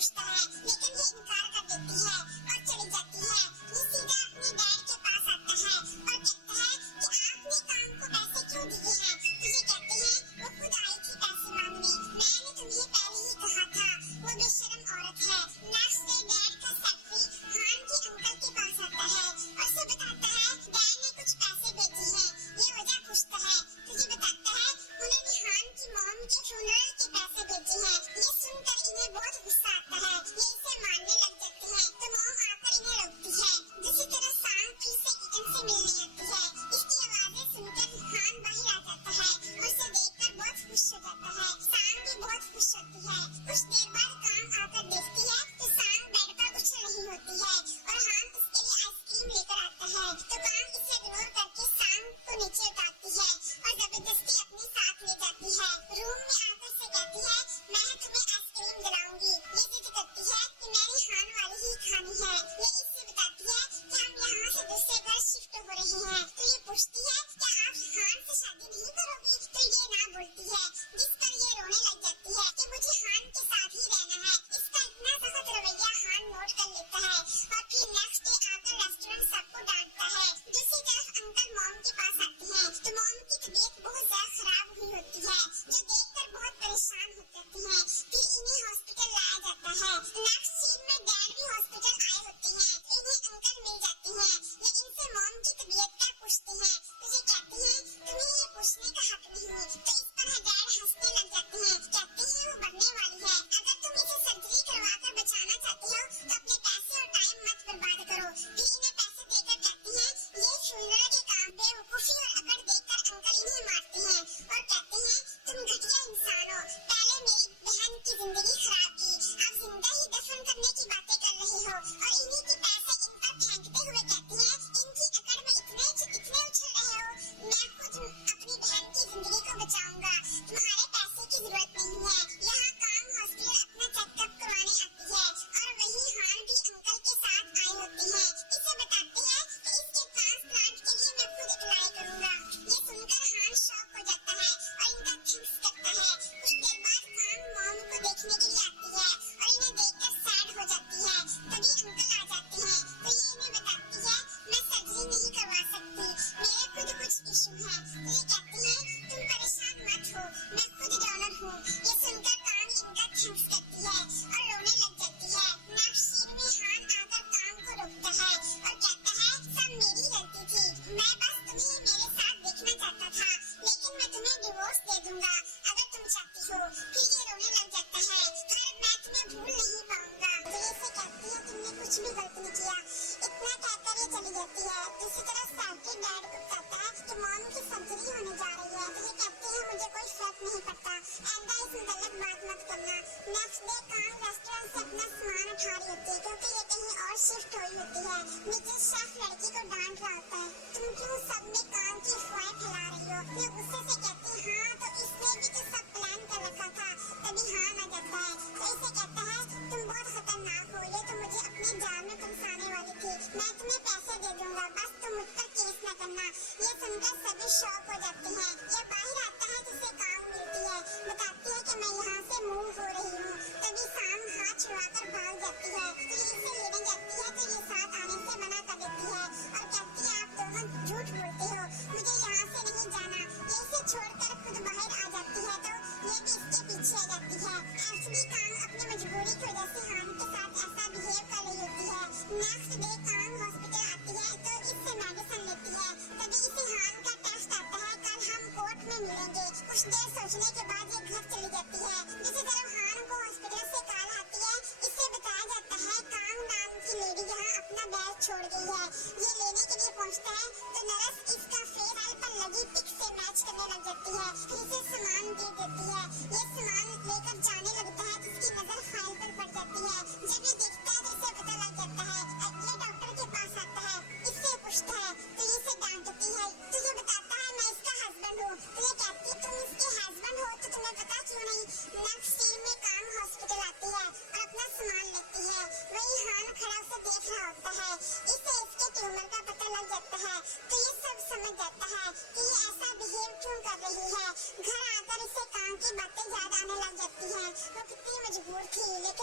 पूछता है, लेकिन ये इनकार कर देती है और चली जाती है। ये सीधा अपने डैड के पास आता है और कहता है कि आपने काम को पैसे क्यों दिए हैं? तो ये कहते हैं वो खुद आई थी पैसे मांगने, मैंने तुम्हें पहले ही कहा था, वो बेशरम औरत है। नेक्स्ट डे डैड का सेक्रेटरी हान के अंकल के पास आता है और उसे बताता है डैड ने कुछ पैसे भेजे हैं, ये वजह पूछता है। तो ये बताता है उन्होंने हान की मॉम के फ्यूनरल के पैसे भेजे हैं। ये सुनकर इन्हें बहुत गुस्सा आता है, ये इसे मारने लग जाते हैं। तो मॉम आकर इन्हें रोकती है। दूसरी तरफ सांग फिर से ईगन से मिलने आती है। इसकी आवाजें सुनकर हान बाहर आ जाता है और उसे देखकर बहुत खुश हो जाता है। सांग भी बहुत खुश होती है। कुछ देर बाद कांग आकर देखती है तो सांग बेड पर उछल रही होती है और हान उसके लिए आइसक्रीम लेकर आता है। तो कांग इसे इग्नोर करके सांग को नीचे उतारती है और जबरदस्ती अपने साथ ले जाती है। रूम में आकर से कहती है मैं तुम्हें आइसक्रीम दिलाऊंगी। ये जिद करती है कि मैंने हान वाली ही खानी है। ये इससे बताती है कि हम यहाँ से दूसरे घर शिफ्ट हो रहे हैं। तो ये पूछती है क्या आप हान से शादी नहीं करोगी? तो ये ना बोलती है, जिस पर ये रोने लग जाती है कि मुझे हान के साथ ही रहना है। इसका इतना सख्त रवैया हान नोट कर लेता है और फिर नेक्स्ट डे आकर रेस्टोरेंट सबको डांटता है। दूसरी तरफ अंकल मॉम के पास आते हैं तो मॉम की तबीयत बहुत ज्यादा खराब हुई होती है, जो देखकर बहुत परेशान हो जाते हैं। फिर इन्हें हॉस्पिटल लाया जाता है। नेक्स्ट सीन में डैड भी हॉस्पिटल आए होते हैं। इन्हें अंकल मिल जाते हैं। ये इनसे मॉम की तबीयत का पूछते हैं तो ये कहते हैं तुम्हें ये पूछने का हक नहीं। तो इस पर डैड हंसने लग जाते हैं, कहते हैं वो बढ़ने वाली है, अगर तुम इसे सर्जरी करवा कर बचाना चाहते हो तो अपने पैसे और टाइम मत बर्बाद करो। फिर इन्हें पैसे देकर कहते हैं ये फ्यूनरल के काम। बेवकूफी और अकड़ देखकर अंकल इन्हें मारते हैं और कहते हैं तुम घटिया इंसान हो, पहले मेरी बहन की जिंदगी खराब की, अब जिंदा ही दफन करने की बातें कर रहे हो। और इन्हीं के पैसे इन पर फेंकते हुए कहती है इनकी अकड़ में इतने उछल रहे हो, मैं खुद अपनी बहन की जिंदगी को बचाऊंगा, तुम्हारे पैसे की जरूरत नहीं है। यहाँ काम हॉस्पिटल अपना चेकअप करवाने आती है और वही हान भी अंकल के साथ आए होते हैं। इसे बताते हैं कि इसके ट्रांसप्लांट के लिए मैं खुद अप्लाई करूंगा। ये सुनकर हान शॉक हो जाता है और इनका थैंक्स करता है। कुछ देर बाद कांग मॉम को देखने के लिए आती है और इन्हें देखकर सैड हो जाती है। तभी अंकल आ जाते हैं तो ये इन्हें बताती है मैं सर्जरी नहीं करवा सकती, मेरे खुद कुछ इशू है। तो ये कहती है तुम परेशान मत हो, मैं खुद डोनर हूँ। ये सुनकर कांग इनका थैंक्स करती है और रोने लग जाती है। नेक्स्ट सीन में हान आकर कांग को रोकता है और कहता है सब मेरी गलती थी, मैं बस तुम्हें मेरे साथ देखना चाहता था, लेकिन मैं तुम्हें डिवोर्स दे दूंगा अगर तुम चाहती हो। फिर ये रोने लग जाता है पर मैं तुम्हें भूल नहीं पाऊंगा। तो ये से कहती है तुमने कुछ भी गलत नहीं किया। इतना कहकर ये चली जाती है। दूसरी तरफ सैटरडे डैड को कहता है कि मॉम की सर्जरी होने जा रही है। तो ये कहते हैं मुझे कोई फर्क नहीं पड़ता, ऐसा इसमें गलत बात मत करना। नेक्स्ट डे कांग रेस्टोरेंट से अपना सामान उठा रही होती है क्योंकि ये कहीं और शिफ्ट हुई होती है। नीचे शेफ लड़की को डांट रहा होता है तुम क्यों सब में कांग की अफवाहें फैला रही हो। ये गुस्से से कहती है हाँ तो इसने भी तो सब प्लान कर रखा था। तभी हान आ जाता है तो इसे कहता है तुम बहुत खतरनाक हो, ये तो मुझे अपने जान में फंसाने वाली थी, मैं तुम्हें पैसे दे दूंगा बस तुम मुझ पर केस न करना। ये सुनकर सभी शॉक हो जाते हैं। ये बाहर आता है जिसे कांग मिलती है, बताती है कि मैं यहाँ से मूव हो रही हूँ। तभी सांग हाथ छुड़ाकर भाग जाती है। तो ये इसे लेने जाती है तो ये साथ आने से मना कर देती है और कहती है आप दोनों झूठ बोलते हो, मुझे यहाँ से नहीं जाना। ये इसे छोड़कर खुद बाहर आ जाती है तो ये भी इसके पीछे आ जाती है। एक्चुअली कांग अपनी मजबूरी की वजह से हान के साथ ऐसा बिहेव कर रही होती है। नेक्स्ट डे कांग हॉस्पिटल आती है तो इससे मेडिसिन लेती है। तभी इसे हान का टेस्ट आता है कल हम कोर्ट में मिलेंगे। कुछ देर सोचने के बाद ये घर चली जाती है। दूसरी तरफ हान को हॉस्पिटल से कॉल आती है। इससे बताया जाता है कांग नाम की लेडी यहाँ अपना बैग छोड़ गई है। ये लेने के लिए पहुँचता है तो नर्स इसका फेस पर लगी पिक से मैच करने लग जाती है। फिर इसे सामान दे देती है। ये सामान लेकर जाने लगता है जिसकी नजर फाइल पर पड़ जाती है। जब ये देखता है तो इसे पता लग जाता है। ये डॉक्टर के पास आता है, इससे पूछता है तो ये इसे डांटती है। तो ये बताता है मैं इसका हस्बैंड हूँ। तो ये कहती तुम इसके हस्बैंड हो तो तुम्हें पता क्यों नहीं। नेक्स्ट सीन में कांग हॉस्पिटल आती है और अपना सामान लेती है। वही हान खड़ा उसे देख रहा होता है। इससे इसके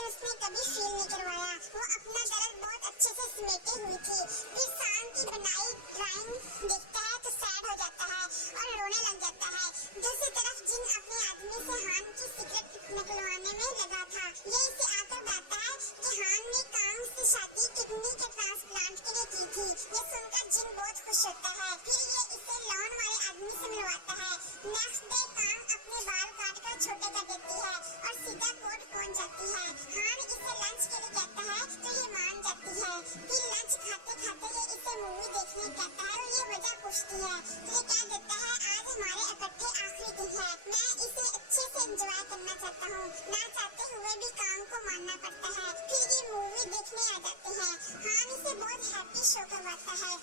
उसने कभी फील नहीं करवाया। वो अपना दर्द बहुत अच्छे से समेटे हुई थी। फिर शाम की बनाई ड्राइंग देखता है तो सैड हो जाता है और रोने लग जाता है। दूसरी तरफ जिन अपने आदमी से हान की सिगरेट निकलवाने में लगा था, ये इसे आकर बताता है कि हान ने काम से शादी किडनी के ट्रांसप्लांट के लिए की थी। ये सुनकर जिन बहुत खुश होता है। फिर ये इसे लॉन वाले आदमी से मिलवाता है। नेक्स्ट डे काम अपने बाल काट कर छोटे कर देती है और सीधा कोर्ट पहुंच जाती है। हान इसे लंच के लिए कहता है तो ये मान जाती है। फिर लंच खाते खाते ये इसे मूवी देखने कहता है तो ये वजह पूछती है तो ये कह देता है आज हमारे इकट्ठे आखिरी दिन है, मैं इसे अच्छे से एंजॉय करना चाहता हूँ। ना चाहते हुए भी काम को मानना पड़ता है। फिर ये मूवी देखने आ जाते हैं। हान इसे बहुत हैप्पी शो करवाता है,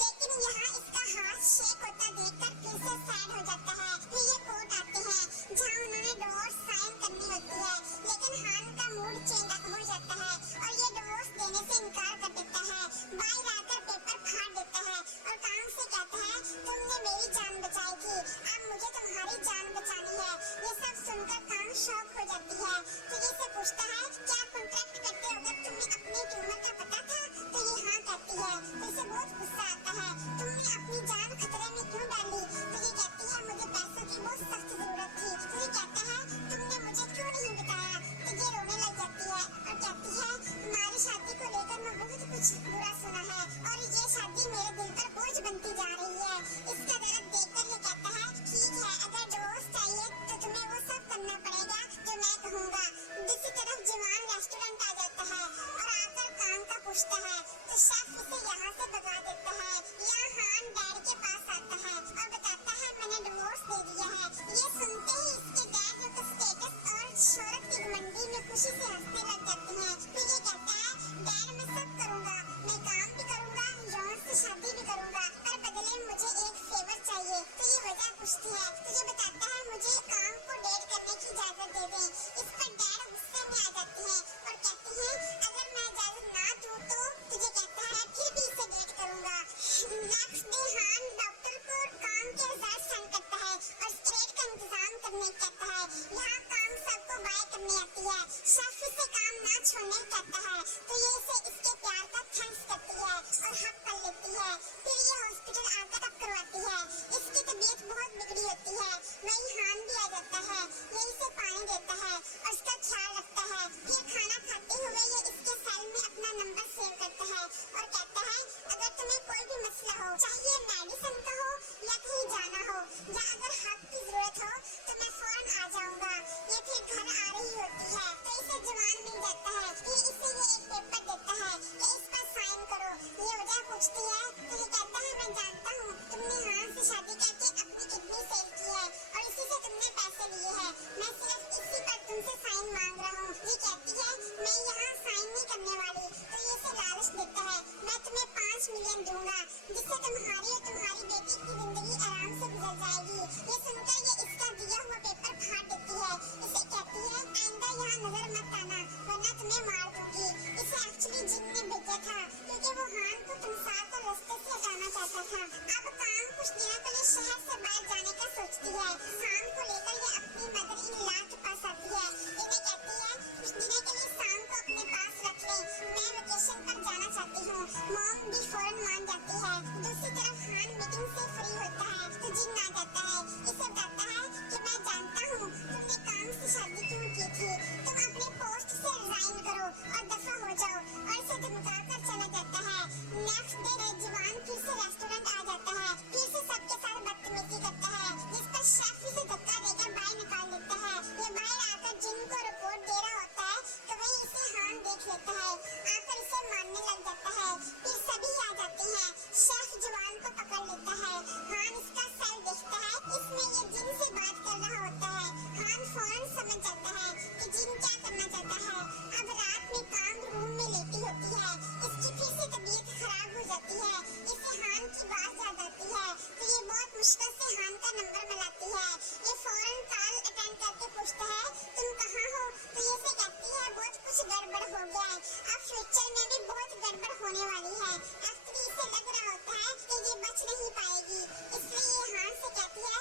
लेकिन यहाँ इसका हाथ शेक होता देखकर फिर से सैड हो जाता है। फिर ये कोर्ट आते हैं जहाँ उन्होंने डिवोर्स साइन करनी होती है, लेकिन हान का मूड चेंज हो जाता है और ये डिवोर्स देने से इनकार कर देता है। बाहर आकर पेपर फाड़ देता है और काम से कहता है तुमने मेरी जान बचाई थी, अब मुझे तुम्हारी जान बचानी है। ये सब सुनकर काम शॉक हो जाती है। फिर इसे पूछता है क्या कॉन्ट्रैक्ट करते वक्त तुम्हें अपनी ट्यूमर का पता था, तो ये हाँ कहती है। तो इसे बहुत गुस्सा आता है, तुमने अपनी जान खतरे में क्यों डाली? तो ये कहती है मुझे पैसों की बहुत सख्त जरूरत थी। तो ये कहता है तुमने मुझे क्यों नहीं बताया? तो ये रोने लग जाती है और कहती है तुम्हारी शादी को लेकर मैं बहुत कुछ बुरा सुना है और ये शादी मेरे दिल पर बोझ बनती जा रही है। इसका दर्द देखकर ये कहता है ठीक है, अगर डिवोर्स चाहिए तो तुम्हें वो सब करना पड़ेगा जो मैं कहूँगा। दूसरी तरफ जवान रेस्टोरेंट आ जाता है और आकर काम का पूछता है तो शेफ उसे यहाँ से भगा देता है। यहाँ हान डैड के पास आता है और बताता है मैंने डिवोर्स दे दिया है। ये सुनते ही इसके डैड जो स्टेटस और शोहरत की घमंडी में खुशी से हंसने लग जाते हैं। फिर ये कहता है डैड मैं सब करूँगा, मैं काम भी करूँगा, यौन से शादी भी करूँगा, पर बदले में मुझे एक फेवर चाहिए। तो ये वजह पूछती है तो ये बताता है मुझे काम को डेट करने की इजाजत दे दें। इस पर डैड गुस्से में आ जाती है और कहती है अगर मैं इजाजत ना दूँ तो तुझे कहता है फिर भी इसे डेट करूँगा। नेक्स्ट डे हान डॉक्टर को काम के रिजल्ट सेंड करता है और स्ट्रेट का इंतजाम करने कहता है। यहाँ काम सबको बाय करने आती है। शेफ इसे काम ना छोड़ने कहता है तो ये इसे इसके प्यार का थैंक्स करती है और हक कर लेती है। फिर ये हॉस्पिटल आकर चेकअप करवाती है। इसकी तबीयत बहुत बिगड़ी होती है। वहीं हान भी आ जाता है, ये इसे पानी देता है और इसका ख्याल रखता है। फिर खाना खाते हुए ये इसके सेल में अपना नंबर सेव करता है और कहता है अगर तुम्हें कोई भी मसला हो, चाहे मेडिसिन का हो या कहीं जाना हो या अगर हक की जरूरत हो तो मैं फौरन आ जाऊंगा। ये फिर घर आ रही होती है तो इसे जवान मिल जाता है। फिर इसे ये एक पेपर देता है कि इस पर साइन करो। ये वजह पूछती है तो ये कहता है मैं जानता हूँ तुमने हान से शादी करके अपनी किडनी सेल की है और इसी से तुमने पैसे लिए हैं। मैं सिर्फ इसी पर तुमसे साइन मांग रहा हूँ। ये कहती है मैं यहाँ साइन नहीं करने वाली। तो ये इसे लालच देता है मैं तुम्हें 5 मिलियन दूंगा जिससे तुम्हारी और तुम्हारी बेटी की जिंदगी आराम से गुजर जाएगी। ये सुनकर ये इसका दिया हुआ पेपर फाड़ देती है। इसे कहती है आइंदा यहाँ नजर मत आना वरना तुम्हें मार दूंगी। इसे एक्चुअली जिन ने भेजा था क्योंकि वो हान को तुमसार को रास्ते से हटाना चाहता था। अब काम कुछ दिनों के लिए शहर से बाहर जाने का सोचती है। शाम को लेकर ये अपनी मदर इन लॉ के पास आती है। इन्हें कहती है कुछ दिनों के लिए शाम को अपने पास रख ले, मैं वेकेशन पर जाना चाहती हूँ। मॉम भी फौरन मान जाती है। दूसरी तरफ हान मीटिंग से फ्री होता है तो जिन आ जाता है। इसे बताता है कि मैं जानता हूँ तुमने काम से शादी क्यों की थी, तुम अपने पोस्ट से रिजाइन करो और दफा हो जाओ, और इसे धमका कर चला जाता है। नेक्स्ट डे जवान फिर से रेस्टोरेंट आ जाता है, फिर से सबके साथ बदतमीजी करता है जिस पर शेफ इसे धक्का देकर बाहर निकाल देता है। ये बाहर आकर जिन को रिपोर्ट दे रहा होता है तो वही इसे हान देख लेता है, आकर इसे मारने लग जाता है। फिर सभी आ जाते हैं। शेफ जवान को पकड़ लेता है। हान इसका सेल देखता है, इसमें ये जिन से बात कर रहा होता है। हान फौरन समझ जाता है कि जिन क्या करना चाहता है। अब रात में काम रूम में लेटी होती है। इसकी फिर से तबीयत खराब हो जाती है। इसे हान की बात याद आती है तो ये बहुत मुश्किल से हान का नंबर मिलाती है। ये फौरन कॉल अटेंड करके पूछता है तुम कहाँ हो? तो ये से कहती है बहुत कुछ गड़बड़ हो गया है, अब फ्यूचर में भी बहुत गड़बड़ होने वाली है। एक्चुअली इसे लग रहा होता है कि ये बच नहीं पाएगी, इसलिए ये हान से कहती है